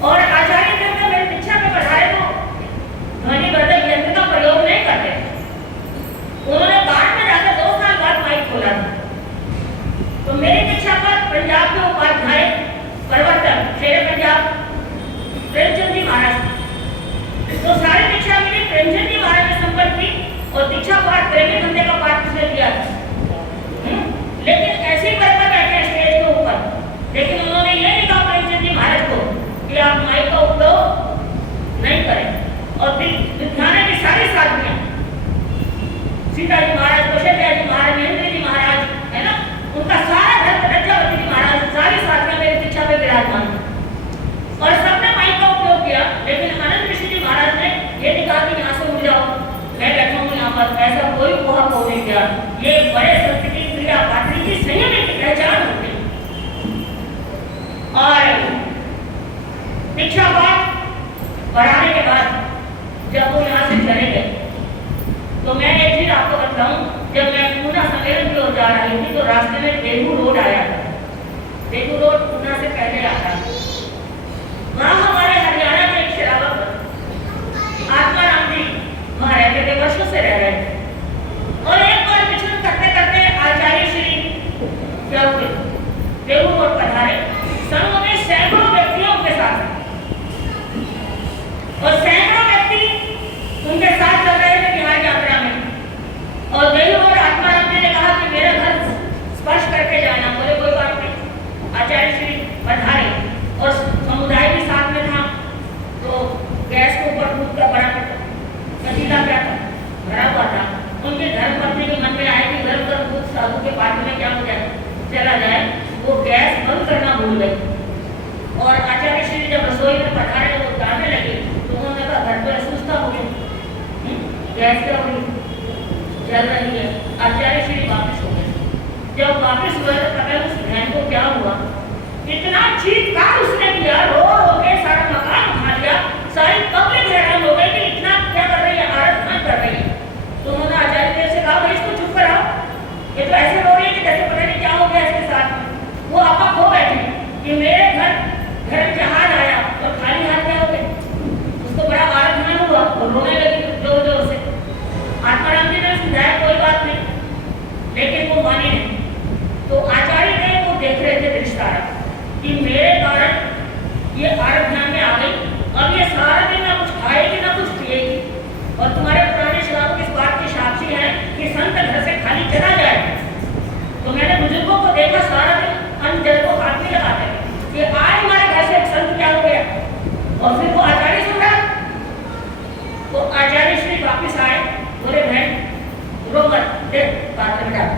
और आचार्य देव ने मेरी दीक्षा में पढ़ाए तो ध्वनि वर्धक यंत्र का प्रयोग नहीं करते, उन्होंने बाद में जाकर 2 साल बाद माइक खोला था। तो मेरी दीक्षा पर पंजाब के उपाध्याय प्रवर्तक शेरे पंजाब प्रेमचंद जी महाराज, तो सारी दीक्षा मेरी प्रेमचंद जी महाराज ने संपन्न की और दीक्षा पाठ प्रेमी बंदे का पाठ किसने दिया था। लेकिन ऐसे ही बरकत बैठे स्टेज के ऊपर, लेकिन उन्होंने ये नहीं कहा प्रेमचंद जी महाराज को कि आप माइक का उपयोग नहीं करें। और लुधियाना की सारी साधुएं, सीता जी महाराज, कौशल्या जी महाराज, महेंद्र जी महाराज है ना, उनका सारा घर रक्षावती जी महाराज, सारी साधुएं मेरी दीक्षा पे विराजमान और सबने माइक का उपयोग किया। लेकिन आनंद ऋषि जी महाराज ने ये नहीं कहा कि यहाँ से उठ जाओ, मैं बैठा हूँ यहाँ पर, ऐसा कोई वहाँ को नहीं किया। ये बड़े संत की क्रिया पात्री की संयम की पहचान होती। और दीक्षा पाठ पढ़ाने के बाद जब वो यहाँ से चले गए तो मैं एक चीज आपको बताऊं, जब मैं पूना सम्मेलन की ओर जा रही थी तो रास्ते में देहू रोड आया था। देहू रोड पूना से पहले आता, वहाँ हमारे हरियाणा में एक शराबत आत्माराम जी वहाँ रहते थे, वर्षों से रह रहे थे। और एक बार विचरण करते करते आचार्य श्री क्या हुए देहू रोड पधारे, संघ में सैकड़ों व्यक्तियों के साथ और सैकड़ों व्यक्ति उनके साथ चल रहे थे बिहार यात्रा में। और देहू रोड आत्माराम जी ने कहा कि मेरा घर स्पर्श करके जाना, बोले कोई बात नहीं। आचार्य श्री पधारे और समुदाय भी साथ में था, तो गैस के ऊपर दूध का बड़ा पतीला क्या था भरा हुआ था। उनके धर्मपत्नी के मन में आया कि गर्म गर्म दूध साधु के पात्र में क्या हो जाए, चला जाए। वो गैस बंद करना भूल गई और आचार्य श्री जब रसोई में पधारे वो डालने लगे तो उन्होंने कहा घर पर गैस क्या हो रही है? जल रही है। आचार्य श्री वापस हो गए। जब वापस हुए तो पता है उस बहन को क्या हुआ, इतना चीखकार उसने किया, रो रो के सारा मकान उठा लिया, सारी पब्लिक हैरान हो गई कि इतना क्या कर रही है, आराधना कर रही है। तो उन्होंने आचार्य देव से कहा भाई इसको चुप कराओ, ये तो ऐसे रो रही है कि जैसे पता नहीं क्या हो गया इसके साथ। वो आपा खो बैठे कि मेरे घर जहाज आया और खाली हाथ क्या हो गए। उसको बड़ा आराधना हुआ और रोने लगी जोर जोर से। आत्माराम जी ने समझाया कोई बात नहीं, लेकिन वो मानी नहीं। तो आचार्य देव वो देख रहे थे दृष्टारा कि मेरे कारण ये आराधना में आ गई, अब ये सारा दिन ना कुछ खाएगी ना कुछ पिएगी, और तुम्हारे पुराने श्रावक इस बात के साक्षी हैं कि संत घर से खाली चला जाए। तो मैंने बुजुर्गों को देखा सारा दिन अन्न जल को हाथ में लगाते हैं कि आज हमारे घर से एक संत क्या हो गया, और फिर वो आचार्य सुन रहा। तो आचार्य श्री वापिस आए, बोले बहन रो मत, देख बात में डाल,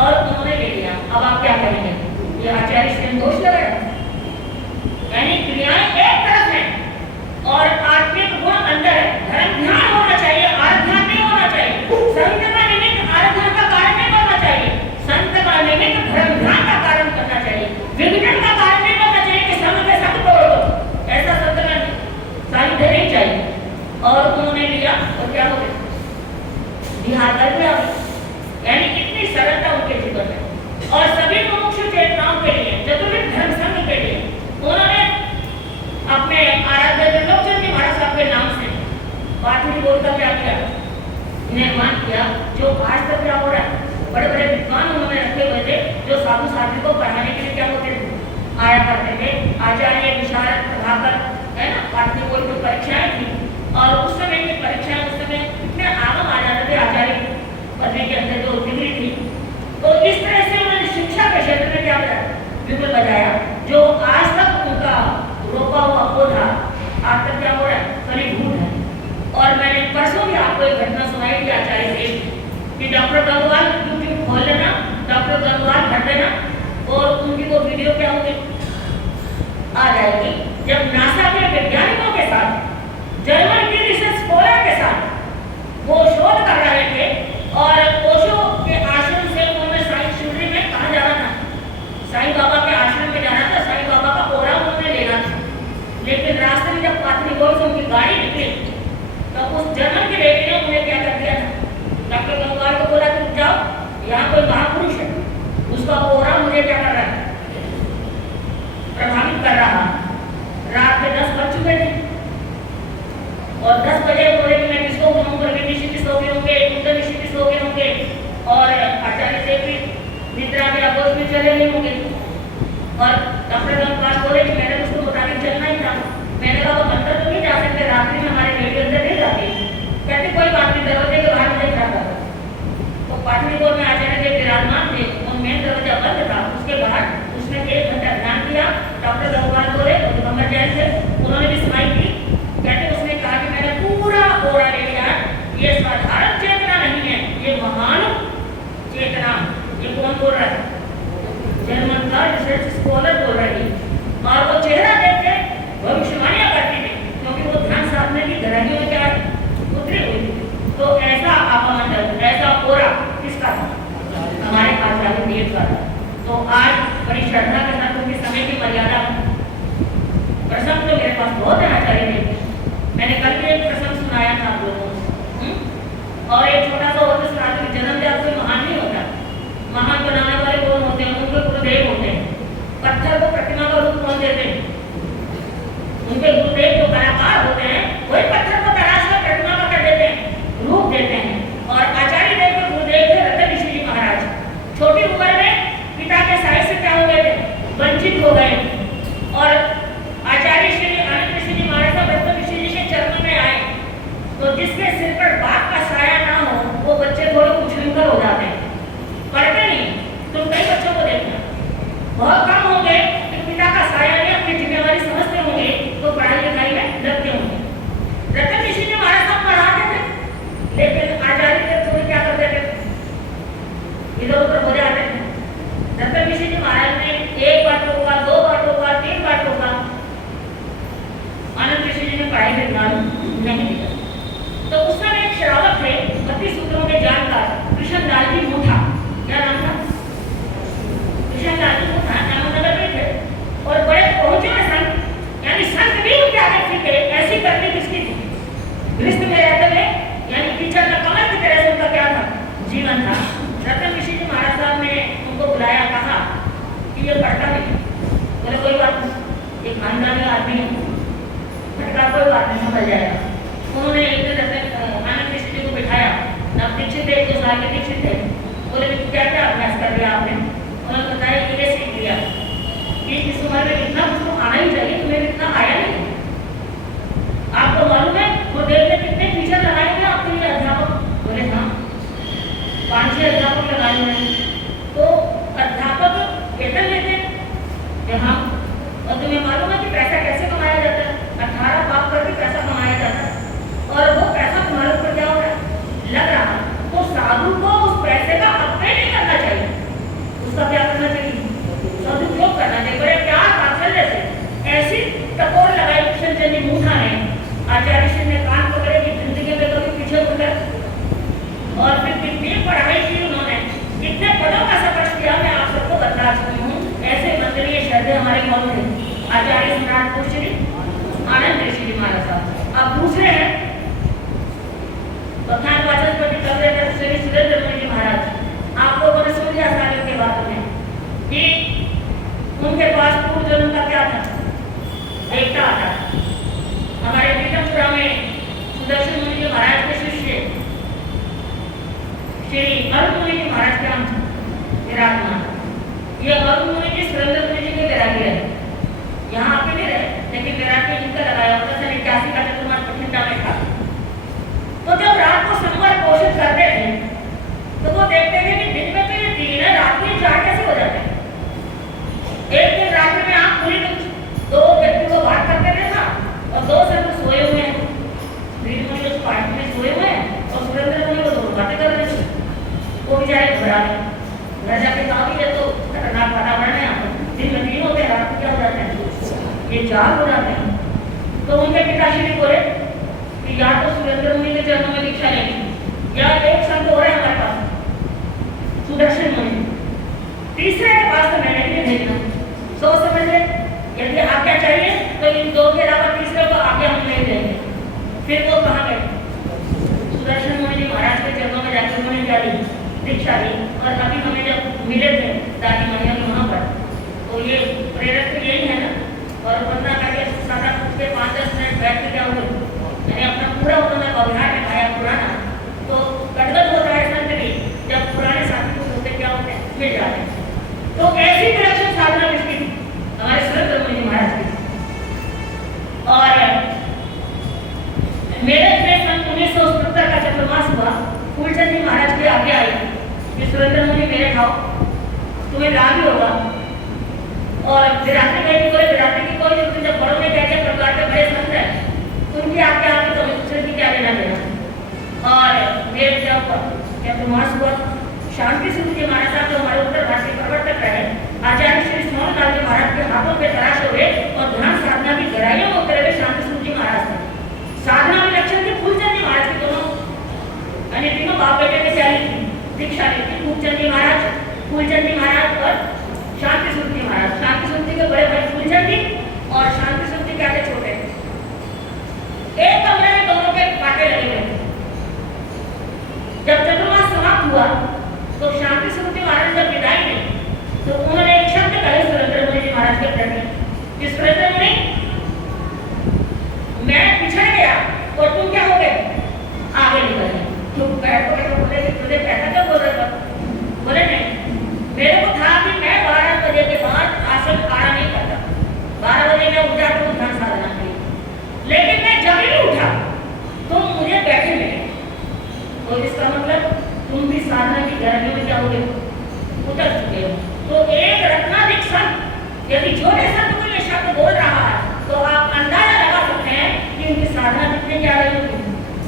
और उन्होंने ले लिया। अब आप क्या करेंगे, ये आचार्य श्री दोष लगाया। यानी क्रियाएं एक तरफ है और आत्मिक गुण अंदर है। धर्म ध्यान होना चाहिए, आराधना नहीं होना चाहिए। संत का निमित्त आराधना का कारण नहीं बनना चाहिए, संत का निमित्त धर्म ध्यान का कारण करना चाहिए। विघटन का कारण नहीं बनना चाहिए कि संत के संग तोड़ दो, ऐसा संत में सानिध्य नहीं चाहिए। और उन्होंने लिया और क्या हो गया, बिहार कर दिया। यानी कितनी सरलता उनके जीवन में। और सभी मुमुक्षु चेतनाओं के लिए, चतुर्विध धर्म संघ के लिए उन्होंने अपने आराध्य त्रिलोकचंद जी महाराज साहब के नाम से पाठनी बोर्ड का क्या किया, निर्माण किया। जो आज तक क्या हो रहा है, बड़े बड़े विद्वान उन्होंने रखे हुए थे जो साधु साध्वी को पढ़ाने के लिए क्या होते थे, आया करते थे। आचार्य विशारद प्रभाकर है ना, पाठनी बोर्ड की परीक्षाएं थी, और उस समय की परीक्षाएं उस समय इतने आगम आ जाते थे आचार्य पदवी के अंदर जो डिग्री थी। तो इस तरह से उन्होंने शिक्षा के क्षेत्र में क्या बजाया, बिल्कुल बजाया। जो आज तक उनका रोपा हुआ पौधा आज तक क्या हो रहा है, फलीभूत है। और मैंने परसों भी आपको एक घटना सुनाई थी आचार्य देव कि डॉक्टर गंगवाल यूट्यूब खोल लेना, डॉक्टर गंगवाल भर देना, और उनकी वो वीडियो क्या होगी, आ जाएगी। जब नासा के वैज्ञानिकों के साथ, जर्मन की रिसर्च स्कॉलर के साथ वो शोध कर रहे थे, और ओशो के आश्रम से उन्होंने साई शिवरी में कहाँ जाना था, साईं बाबा के आश्रम में जाना था, साईं बाबा का कोरा उन्होंने लेना था। लेकिन रास्ते में जब पाथरी बोर्ड से उनकी गाड़ी निकली तो उस जर्मन के बेटे ने उन्हें क्या कर दिया था, डॉक्टर गंगवाल को बोला कि जाओ, यहाँ कोई महापुरुष है, उसका कोरा मुझे क्या कर रहा है, प्रभावित कर रहा। रात के 10 बज चुके थे और 10 बजे बोले कि मैं किसको बुलाऊं, प्रवीण ऋषि भी सो गए होंगे, कुंदन ऋषि भी सो गए होंगे, और आचार्य देव भी निद्रा में अबोध में चले नहीं होंगे। और डॉक्टर गंगवाल बोले कि मैंने उसको मुताबिक चलना ही था। मैंने कहा वो अंदर तो नहीं जा सकते, रात्रि में हमारे बेटे अंदर नहीं जाते। कहते कोई बात नहीं, दरवाजे के बाहर नहीं जाता। तो पाटनी बोर्ड में आचार्य देव विराजमान थे, और मेन दरवाजा बंद था, उसके बाहर उसने 1 घंटा ध्यान किया। डॉक्टर गंगवाल बोले दिगंबर जैन से, उन्होंने भी सुनाई की। कहते उसने कहा कि मैंने पूरा कोरा ले लिया, ये साधारण चेतना नहीं है, ये महान चेतना। ये कौन बोल रहा है, जर्मन का रिसर्च स्कॉलर बोल रही है। और वो चेहरा देख के भविष्यवाणियां करती थी, क्योंकि वो ध्यान साधने की गहराइयों में क्या उतरी हुई थी। तो ऐसा आपामंडल, ऐसा कोरा किसका था, हमारे आचार्य देव का था। तो आज बड़ी श्रद्धा के साथ उनके समय की मर्यादा, प्रसंग तो मेरे पास बहुत है आचार्य देव। मैंने कल भी एक प्रसंग सुनाया था आप लोगों को, और एक छोटा सा और सुना था कि जन्म जात कोई महान नहीं होता, महान बनाने वाले कौन होते हैं, उनके गुरुदेव होते हैं। पत्थर को प्रतिमा का रूप कौन देते हैं, उनके गुरुदेव जो कलाकार होते हैं वही पत्थर को तराश कर प्रतिमा का कर देते हैं, रूप देते हैं। और आचार्य देव के गुरुदेव थे रतन ऋषि जी महाराज। छोटी उम्र में पिता के साय से क्या हो गए थे, वंचित हो गए, और आचार्य श्री आनंद ऋषि जी महाराज साहब रतन ऋषि जी के चरण में आए। तो जिसके सिर पर बाप का साया ना हो वो बच्चे थोड़े उछलकर हो जाते हैं, पढ़ते नहीं। तुम कई बच्चों को देखना, बहुत कम होंगे कि पिता का साया नहीं अपनी जिम्मेवारी समझते होंगे तो पढ़ाई लिखाई में लगते होंगे। रतन ऋषि जी महाराज साहब पढ़ाते थे, लेकिन आचार्य देव थोड़ी क्या करते थे, इधर उधर हो जाते थे। रतन ऋषि जी महाराज ने 1 बार टोका, 2 बार टोका, 3 बार टोका, आनंद ऋषि जी ने पढ़ाई में ध्यान नहीं दिया। तो उस समय श्रावक थे 32 सूत्रों के जानकार कृष्णलाल जी मूठा। क्या नाम था? कृष्णलाल जी मूठा अहमदनगर में थे और बड़े पहुंचे हुए संत, यानी संत भी उनके आगे फीके। ऐसी करनी किसकी थी? गृहस्थ में रहते हुए, यानी टीचर का कमर की तरह से उनका क्या था? जीवन था। रतन ऋषि जी महाराज साहब ने उनको बुलाया, कहा कि ये पढ़ता नहीं। बोले कोई बात नहीं, एक खानदानी आदमी है, भटका कोई बात नहीं, समझ जाएगा। उन्होंने एक दिन आनंद ऋषि जी को बिठाया, अब दीक्षित थे, 2 साल के दीक्षित थे। बोले क्या क्या अभ्यास कर लिया आपने? उन्होंने बताया ये सीख लिया कि इस उम्र में इतना मुझको आना ही चाहिए, तुम्हें इतना आया नहीं। आपको मालूम है गुरुदेव ने कितने टीचर लगाए हैं आपके लिए अध्यापक? बोले हाँ, 5-6 अध्यापक लगाए हैं। तो अध्यापक वेतन लेते हैं हाँ, और तुम्हें मालूम है कि पैसा कैसे कमाया जाता है? 18 पाप करके पैसा कमाया जाता है। और वो पैसा तुम्हारे ऊपर क्या हो रहा है? लग रहा है। तो साधु को उस पैसे का अपने नहीं करना चाहिए, उसका क्या करना चाहिए? सदुपयोग करना चाहिए। बड़े प्यार वात्सल्य से ऐसी टकोर लगाई कृष्णचंद जी मूठा ने। आचार्य श्री ने कान पकड़े कि जिंदगी में कभी पीछे उठे, और फिर कितनी पढ़ाई की उन्होंने, कितने पदों का सफर किया, मैं आप सबको बता चुकी हूँ। ऐसे मंदिरीय श्रद्धे हमारे कौन थे? आचार्य सम्राट श्री आनंद ऋषि जी महाराज साहब। अब दूसरे हैं बखान वाचस्पति कवि श्री सुरेंद्र मुनि जी महाराज। आप लोगों ने सुन लिया सारे के बातों में कि उनके पास पूर्व जन्म का क्या था? देवता आता। हमारे पीठमपुरा में सुदर्शन मुनि जी महाराज के शिष्य श्री अरुण मुनि जी महाराज के नाम विराजमान। ये अरुण मुनि जी सुरेंद्र मुनि जी के वैरागी रहे, यहाँ आके नहीं रहे, लेकिन वैरागी इनका लगाया होता था। 81 का चतुर्मास बठिंडा में था। तो जब रात को संवर पोषित करते थे तो वो देखते थे कि दिन में तो ये 3 है, रात में 4 कैसे हो जाते हैं। एक दिन रात में आँख खुली तो 2 व्यक्ति को बात करते देखा और 2 संत सोए हुए हैं। वीर मुनि उस पार्टी में सोए हुए हैं और सुरेंद्र मुनि को 2 बातें कर रहे थे। वो बेचारे घबरा गए, घर जाके कहा भी ये तो खतरनाक वातावरण है, यहाँ पर दिन में 3 होते हैं, रात में क्या हो जाते हैं? ये 4 हो जाते हैं। तो उनके पिताश्री बोले कि या तो सुरेंद्र मुनि के चरणों में दीक्षा लेंगे या एक संत हो रहे हमारे पास सुदर्शन मुनि, तीसरे के पास तो मैंने भी भेजना। सोच समझ ले, यदि आज्ञा चाहिए तो इन 2 के अलावा तीसरे को आज्ञा हम नहीं देंगे। फिर वो कहाँ गए? सुदर्शन मुनि जी महाराज के चरणों में जाकर उन्होंने क्या ली? दीक्षा ली। और अभी हमें जब मिले थे दादी मनिया के वहाँ पर, तो ये प्रेरक तो यही है ना, और वंदना करके सादा कुछ के 5-10 मिनट बैठ के क्या हुए, यानी अपना पूरा उन्होंने अभिहार निभाया पुराना। तो गदगद होता है संत भी जब पुराने साथी को होते क्या होते हैं, मिल जाते हैं। तो ऐसी विलक्षण साधना किसकी थी? हमारे सुरेंद्र मुनि महाराज की। और मेरे में सन 1970 का चतुर्मास हुआ, फूलचंद जी महाराज की आज्ञा आई कि सुरेंद्र मुनि मेरे खाओ, तुम्हें लाभ ही होगा। और विराटने गए बोले विराटने की कोई जरूरत, जब बड़ों ने क्या प्रकार के बड़े संत हैं तो उनकी आज्ञा आगे तो दूसरे की क्या लेना देना। और मेरे जब चतुर्मास हुआ, शांति सिंह जी महाराज साहब जो हमारे उत्तर भारत के प्रवर्तक रहे, आचार्य श्री सोमनाथ जी महाराज के हाथों पे तराश हुए और ध्यान साधना की गहराइयों में उतरे हुए शांति सिंह जी महाराज थे। साधना में लक्षण थे फूलचंद जी महाराज के दोनों, यानी तीनों बाप बेटे में क्या ली थी? दीक्षा ली थी। फूलचंद जी महाराज और शांति सिंह जी महाराज। शांति सिंह जी के बड़े भाई फूलचंद जी और शांति सिंह जी क्या थे? छोटे। एक कमरे में दोनों के पाटे लगे हुए थे। जब चतुर्मास समाप्त हुआ तो शांति सिंह जी महाराज जब विदाई दी तो उन्होंने एक शब्द कहे सुरेंद्र मुनि जी महाराज के प्रति कि सुरेंद्र मुनि, मैं पिछड़ गया और तुम क्या हो गए? आगे निकल गए। तुम बैठ तो बोले कि तुझे कैसा क्या बोल रहे थे? बोले नहीं, मेरे को था कि मैं 12 बजे के बाद आसन खड़ा नहीं करता, 12 बजे मैं उठ जाता हूँ ध्यान साधना के लिए, लेकिन मैं जब ही उठा तो मुझे बैठे मिले। तो इसका मतलब तुम भी साधना की गहराइयों में क्या हो गए? उतर चुके हो। तो एक रत्नाधिक संत यदि छोटे संत को ये शब्द बोल रहा है तो आप अंदाजा लगा सकते हैं कि उनकी साधना कितनी क्या रही होगी?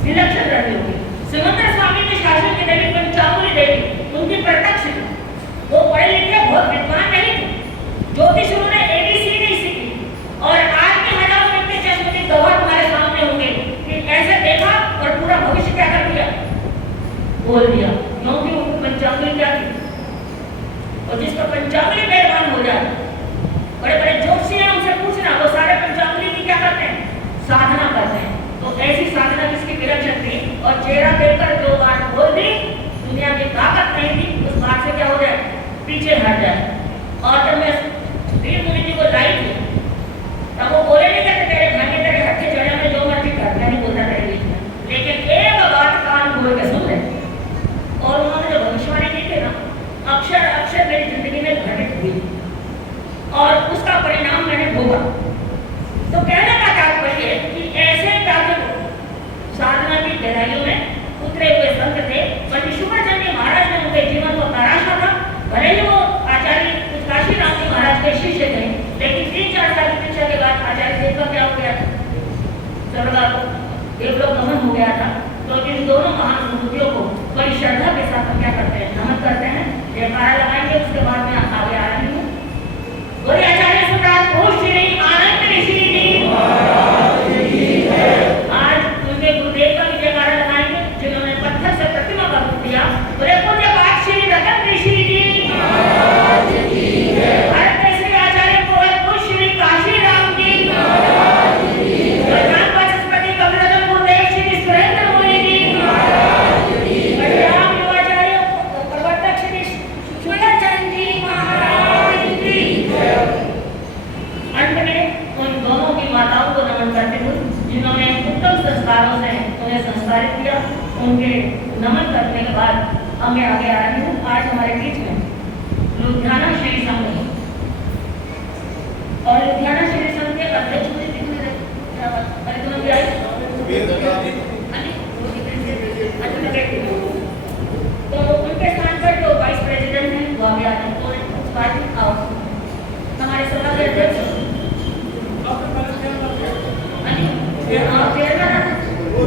विलक्षण रही होगी। सुमंत्र स्वामी के शासन की देवी पंचामुली देवी, उनकी प्रत्यक्ष थी। वो पढ़े लिखे बहुत विद्वान नहीं थे, ज्योतिष उन्होंने ABC नहीं सीखी। और आज के हजारों व्यक्ति चश्मे की गवाह तुम्हारे सामने होंगे कि ऐसे देखा और पूरा भविष्य क्या कर दिया? बोल दिया, क्योंकि उनको पंचांगुली क्या थी, और जिसका पंचांगुली पहलवान हो जाए, बड़े बड़े जोशी हैं, उनसे पूछना, वो सारे पंचांगुली की क्या करते हैं, साधना करते हैं। तो ऐसी साधना जिसकी विलक्षण थी और चेहरा देखकर जो बात बोल दी, दुनिया की ताकत नहीं थी, उस बात से क्या हो जाए, पीछे हट जाए। और जब मैं वीर मुनि जी को लाई थी, तब वो बोले नहीं करते तेरे घर में तेरे हट्टे जड़े में जो मर्जी करते नहीं बोलता तेरे बीच में, लेकिन एक बात कान खोल के सुन ले। और उन्होंने जो भविष्यवाणी की थी ना, अक्षर अक्षर मेरी जिंदगी में घटित हुई और उसका परिणाम मैंने भोगा। तो कहने का तात्पर्य कि ऐसे कार्य साधना की गहराइयों में उतरे हुए संत थे। पंडित शुक्राचार्य महाराज ने उनके जीवन को तराशा था। भले ही वो आचार्य काशी राम जी महाराज के शिष्य थे, लेकिन 3-4 साल की शिक्षा के बाद आचार्य देव का क्या हो गया था, देवलोक गमन हो गया था। तो इन दोनों महान विभूतियों को बड़ी श्रद्धा के साथ हम क्या करते हैं, नमन करते हैं, जयकारा लगाएंगे। उसके बाद में आगे आ रही हूँ। बोले आचार्य सम्राट घोष श्री आनंद ऋषि जी आज उनके गुरुदेव का भी जयकारा लगाएंगे, जिन्होंने पत्थर से प्रतिमा का रूप दिया। बोले पूज्य पाठ श्री रतन ऋषि जी संस्कारित किया। उनके नमन करने के बाद हमें आगे आ रही हूँ। आज हमारे बीच में लुधियाना श्री संघ और लुधियाना श्री संघ के अध्यक्ष तो उनके स्थान पर जो वाइस प्रेसिडेंट हैं वो आगे आते हैं। तो हमारे सभा के अध्यक्ष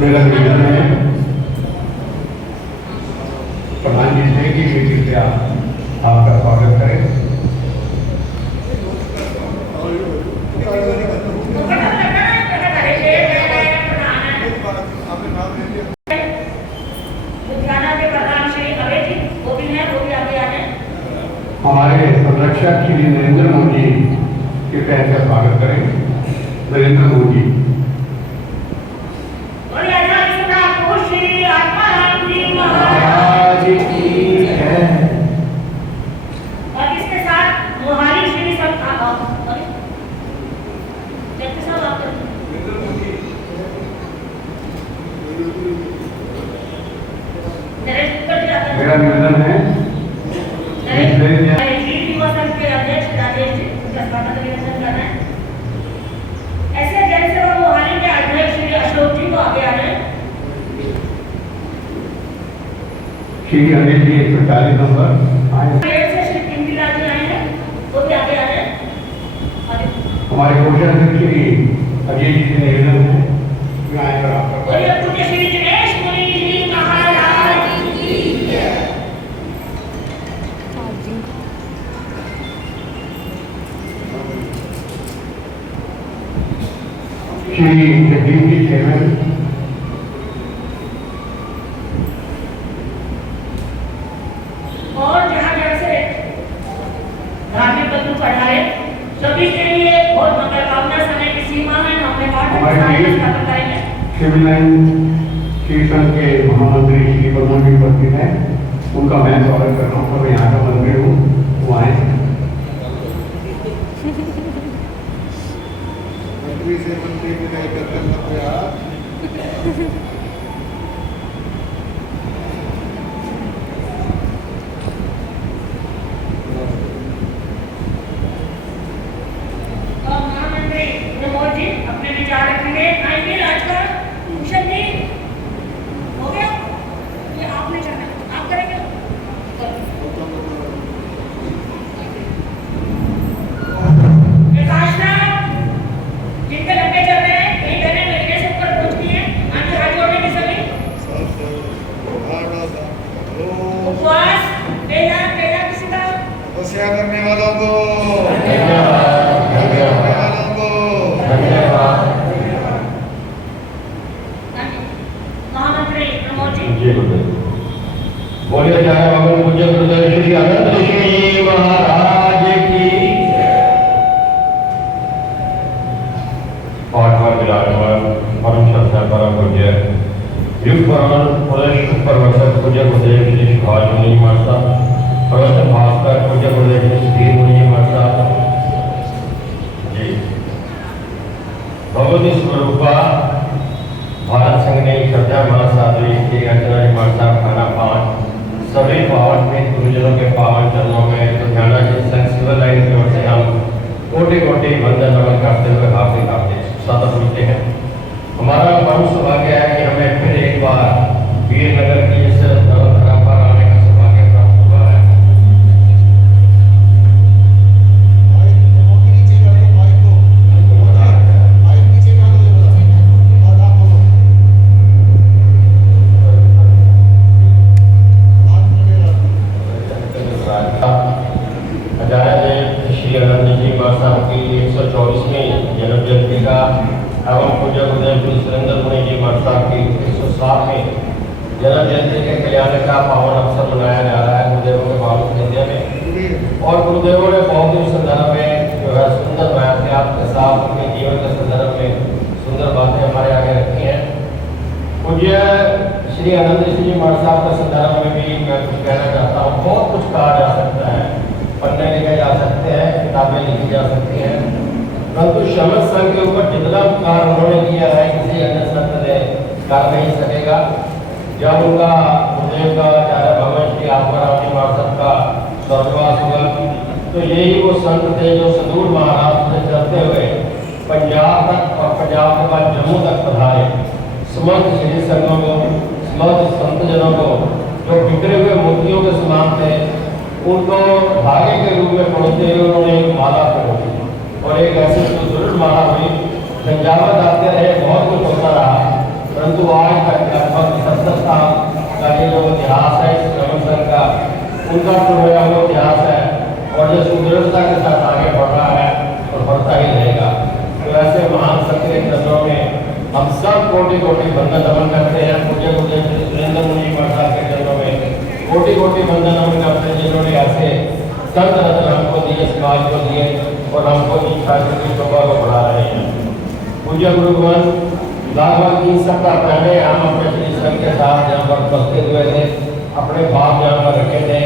मेरा निवेदन है प्रधान जी से कि कृपया आपका स्वागत करें। हमारे संरक्षक श्री नरेंद्र मोदी कृपया इनका स्वागत करें। नरेंद्र मोदी मेरा निवेदन है ऐसे जैसे वो मोहाली के अध्यक्ष श्री अशोक जी को आगे आ रहे हैं। श्री अनिल जी 140 नंबर आए। श्री पिंकीला जी आए हैं, वो भी आगे आ रहे हैं। हमारे कोषाध्यक्ष श्री अजय जी से निवेदन है कि आए पर आपका श्री दिनेश मुनि जी महाराज की जय। श्री जगदीश जी चेयरमैन और जहाँ जैसे धार्मिक बंधु पढ़ाए सभी के लिए बहुत मंगल कामना। समय की सीमा है, हमने बात करेंगे। सिविल लाइन श्री संघ के महामंत्री श्री प्रमोद जी उपस्थित हैं, उनका मैं स्वागत कर रहा हूँ। मैं यहाँ का मंत्री हूँ, वो आए मंत्री से मंत्री विनय करना महामंत्री प्रमोद जी अपने विचार रखेंगे। आएंगे राजकर भूषण जी हो गया, ये आपने करना, आप करेंगे। जिनके लंबे चल रहे हैं कहीं कहने महीने से ऊपर पहुंच गए हैं, आगे हाथ जोड़ने की सभी उपवास पहला किसी का तपस्या करने वालों को महामंत्री प्रमोद जी बोले जाए भगवान पूज्य गुरुदेव श्री अनंत ऋषि जी महाराज की। पाठवा विराजमान परम श्रद्धा परम पूज्य युग पुराण पुरुष प्रवर्तक पूज्य गुरुदेव श्री सुभाष मुनि माता प्रवर्तक भास्कर पूज्य गुरुदेव श्री स्थिर मुनि माता जी। भगवती स्वरूपा भारत संघ ने श्रद्धा महासाध्वी की अर्चना माता खाना पान सभी पावन में गुरुजनों के पावन चरणों में तो ध्याना जी संघ सिविल लाइन की ओर से हम कोटि कोटि वंदन नमन करते हुए हार्दिक हार्दिक स्वागत करते हैं। हमारा परम सौभाग्य है कि हमें फिर एक बार वीरनगर की इस धर्मशाला पर आने का सौभाग्य प्राप्त हुआ है। श्री अनंत जी साहब की 124वीं जन्म जयंती का एवं पूज्य गुरुदेव श्री सुरेंद्र मुनि जी साहब की 107वीं जन्म जयंती के कल्याण का पावन अवसर मनाया जा रहा है गुरुदेवों के पावन विद्या में। और गुरुदेवों ने बहुत ही संदर्भ में जो है सुंदर वाक्यात के साथ उनके जीवन के संदर्भ में सुंदर बातें हमारे आगे रखी हैं। पूज्य श्री अनंत ऋषि जी साहब के संदर्भ में भी मैं कुछ कहना चाहता हूँ। बहुत कुछ कहा जा सकता है, पढ़ने लिखे जा सकते हैं, किताबें लिखी जा सकती हैं, परंतु शमस संघ के ऊपर जितना कार्य उन्होंने किया है किसी अन्य संत ने कर नहीं सकेगा। जब उनका गुरुदेव का आचार्य भगवान श्री आत्माराम जी महाराज का स्वर्गवास हुआ तो यही वो संत थे जो सुदूर महाराष्ट्र से चलते हुए पंजाब तक और पंजाब के बाद जम्मू तक पधारे। समस्त श्री संघों को, समस्त संतजनों को जो बिखरे हुए मोतियों के समान थे उनको धागे के रूप में पहुँचते हुए उन्होंने एक माला पहनी और एक ऐसी सुदृढ़ माला हुई। संजावत आते रहे, बहुत कुछ होता रहा, परंतु आज तक लगभग 70 साल का ये जो इतिहास है इस श्रवण संघ का, उनका पूरा वो इतिहास है और जो सुदृढ़ता के साथ आगे बढ़ रहा है और बढ़ता ही रहेगा। तो ऐसे महान संत के चरणों में हम सब कोटि कोटि वंदन नमन करते हैं। पूज्य गुरुदेव श्री सुरेंद्र मुनि महाराज के चरणों में कोटि कोटि वंदन नमन करते हैं जिन्होंने ऐसे संत रत्न हमको दिए, समाज को दिए और हमको दीक्षा की शोभा को बढ़ा रहे हैं। पूज्य गुरुगण लगभग 3 सप्ताह पहले हम अपने श्री संघ के साथ यहाँ पर उपस्थित हुए थे, अपने भाव यहाँ पर रखे थे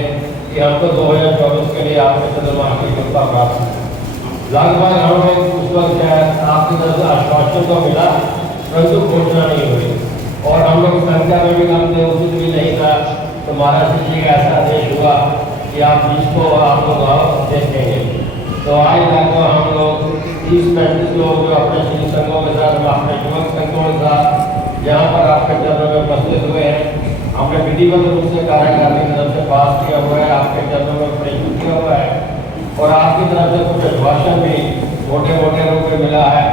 कि हमको 2024 के लिए आपके चंद्रमा की कृपा प्राप्त। लगभग हम लोग उस वक्त आपकी तरफ से आश्वासन तो मिला परंतु घोषणा नहीं हुई और हम लोग संख्या में भी कम थे, उचित भी नहीं था। तो महाराज जी का ऐसा आदेश हुआ कि आप जिसको आप लोग आओ देखेंगे। तो आज तक तो हम लोग 30-35 लोग जो अपने श्री संघों के साथ, अपने युवक संघों के साथ यहाँ पर आपके चरणों में उपस्थित हुए हैं। हमने विधिवत रूप से कार्यकारिणी की तरफ से पास किया हुआ है, आपके चरणों में प्रस्तुत किया हुआ है और आपकी तरफ से कुछ अभिभाषण भी मोटे मोटे रूप में मिला है,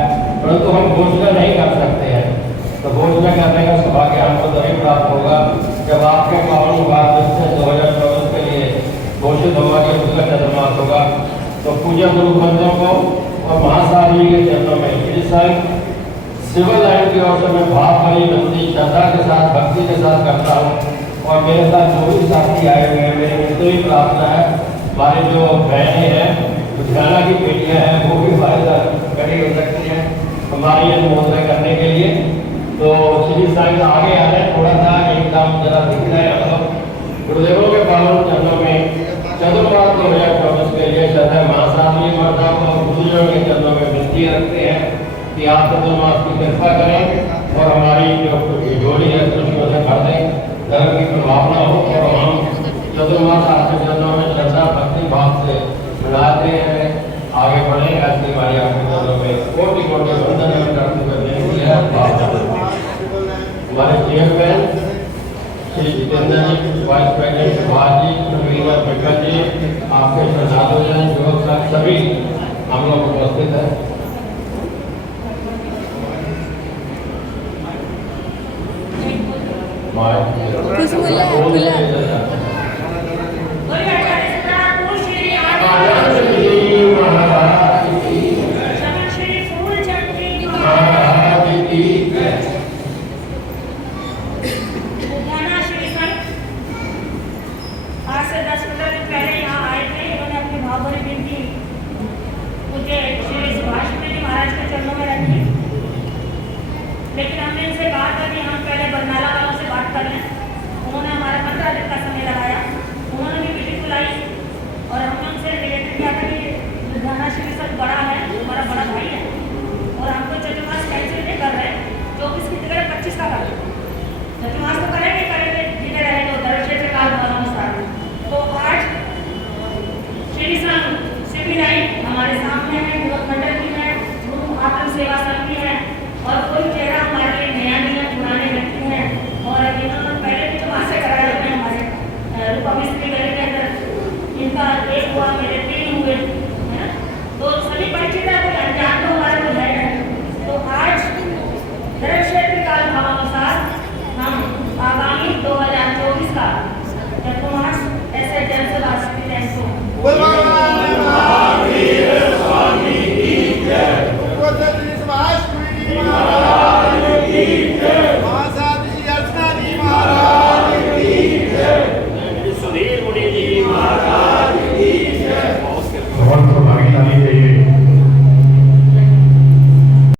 परंतु हम घोषणा नहीं कर सकते हैं। तो घोषणा करने का सौभाग्य हमको तभी प्राप्त होगा जब आपके पावन वाद से 2024 के लिए घोषित होगा कि उसका चंद्रमास होगा। तो पूज्य गुरु बंधुओं को और महासाध्वी के चरणों में श्री संघ सिविल लाइन की ओर से मैं भाव भरी विनती श्रद्धा के साथ, भक्ति के साथ करता हूँ। और मेरे साथ जो भी साथी आए हुए हैं, मेरी उनसे ही प्रार्थना है, हमारी जो बहनें हैं, लुधियाना की बेटियाँ हैं, वो भी हमारे साथ खड़ी हो सकती हैं हमारी अनुमोदन करने के लिए। तो श्री संघ आगे आ रहे, थोड़ा सा एक काम जरा दिख रहा है। मतलब गुरुदेवों के पावन चरणों में चंद्रमास 2024 के लिए श्रद्धा महासाध्वी माता को गुरुजनों के चरणों में विनती रखते हैं कि आप चंद्रमास की कृपा करें और हमारी जो जोड़ी है खुशियों से भर दें, धर्म की प्रभावना हो और हम चंद्रमास आपके चरणों में श्रद्धा भक्ति भाव से मिलाते हैं, आगे बढ़े। ऐसी हमारी आपके चरणों में कोटि कोटि वंदन करते हुए बेनती है। हमारे चेयरमैन श्री जितेंद्र जी, vice president Subhash ji, convener बिकल जी, आपके श्रद्धालु जन, युवक संघ सभी हम लोग उपस्थित हैं। में हम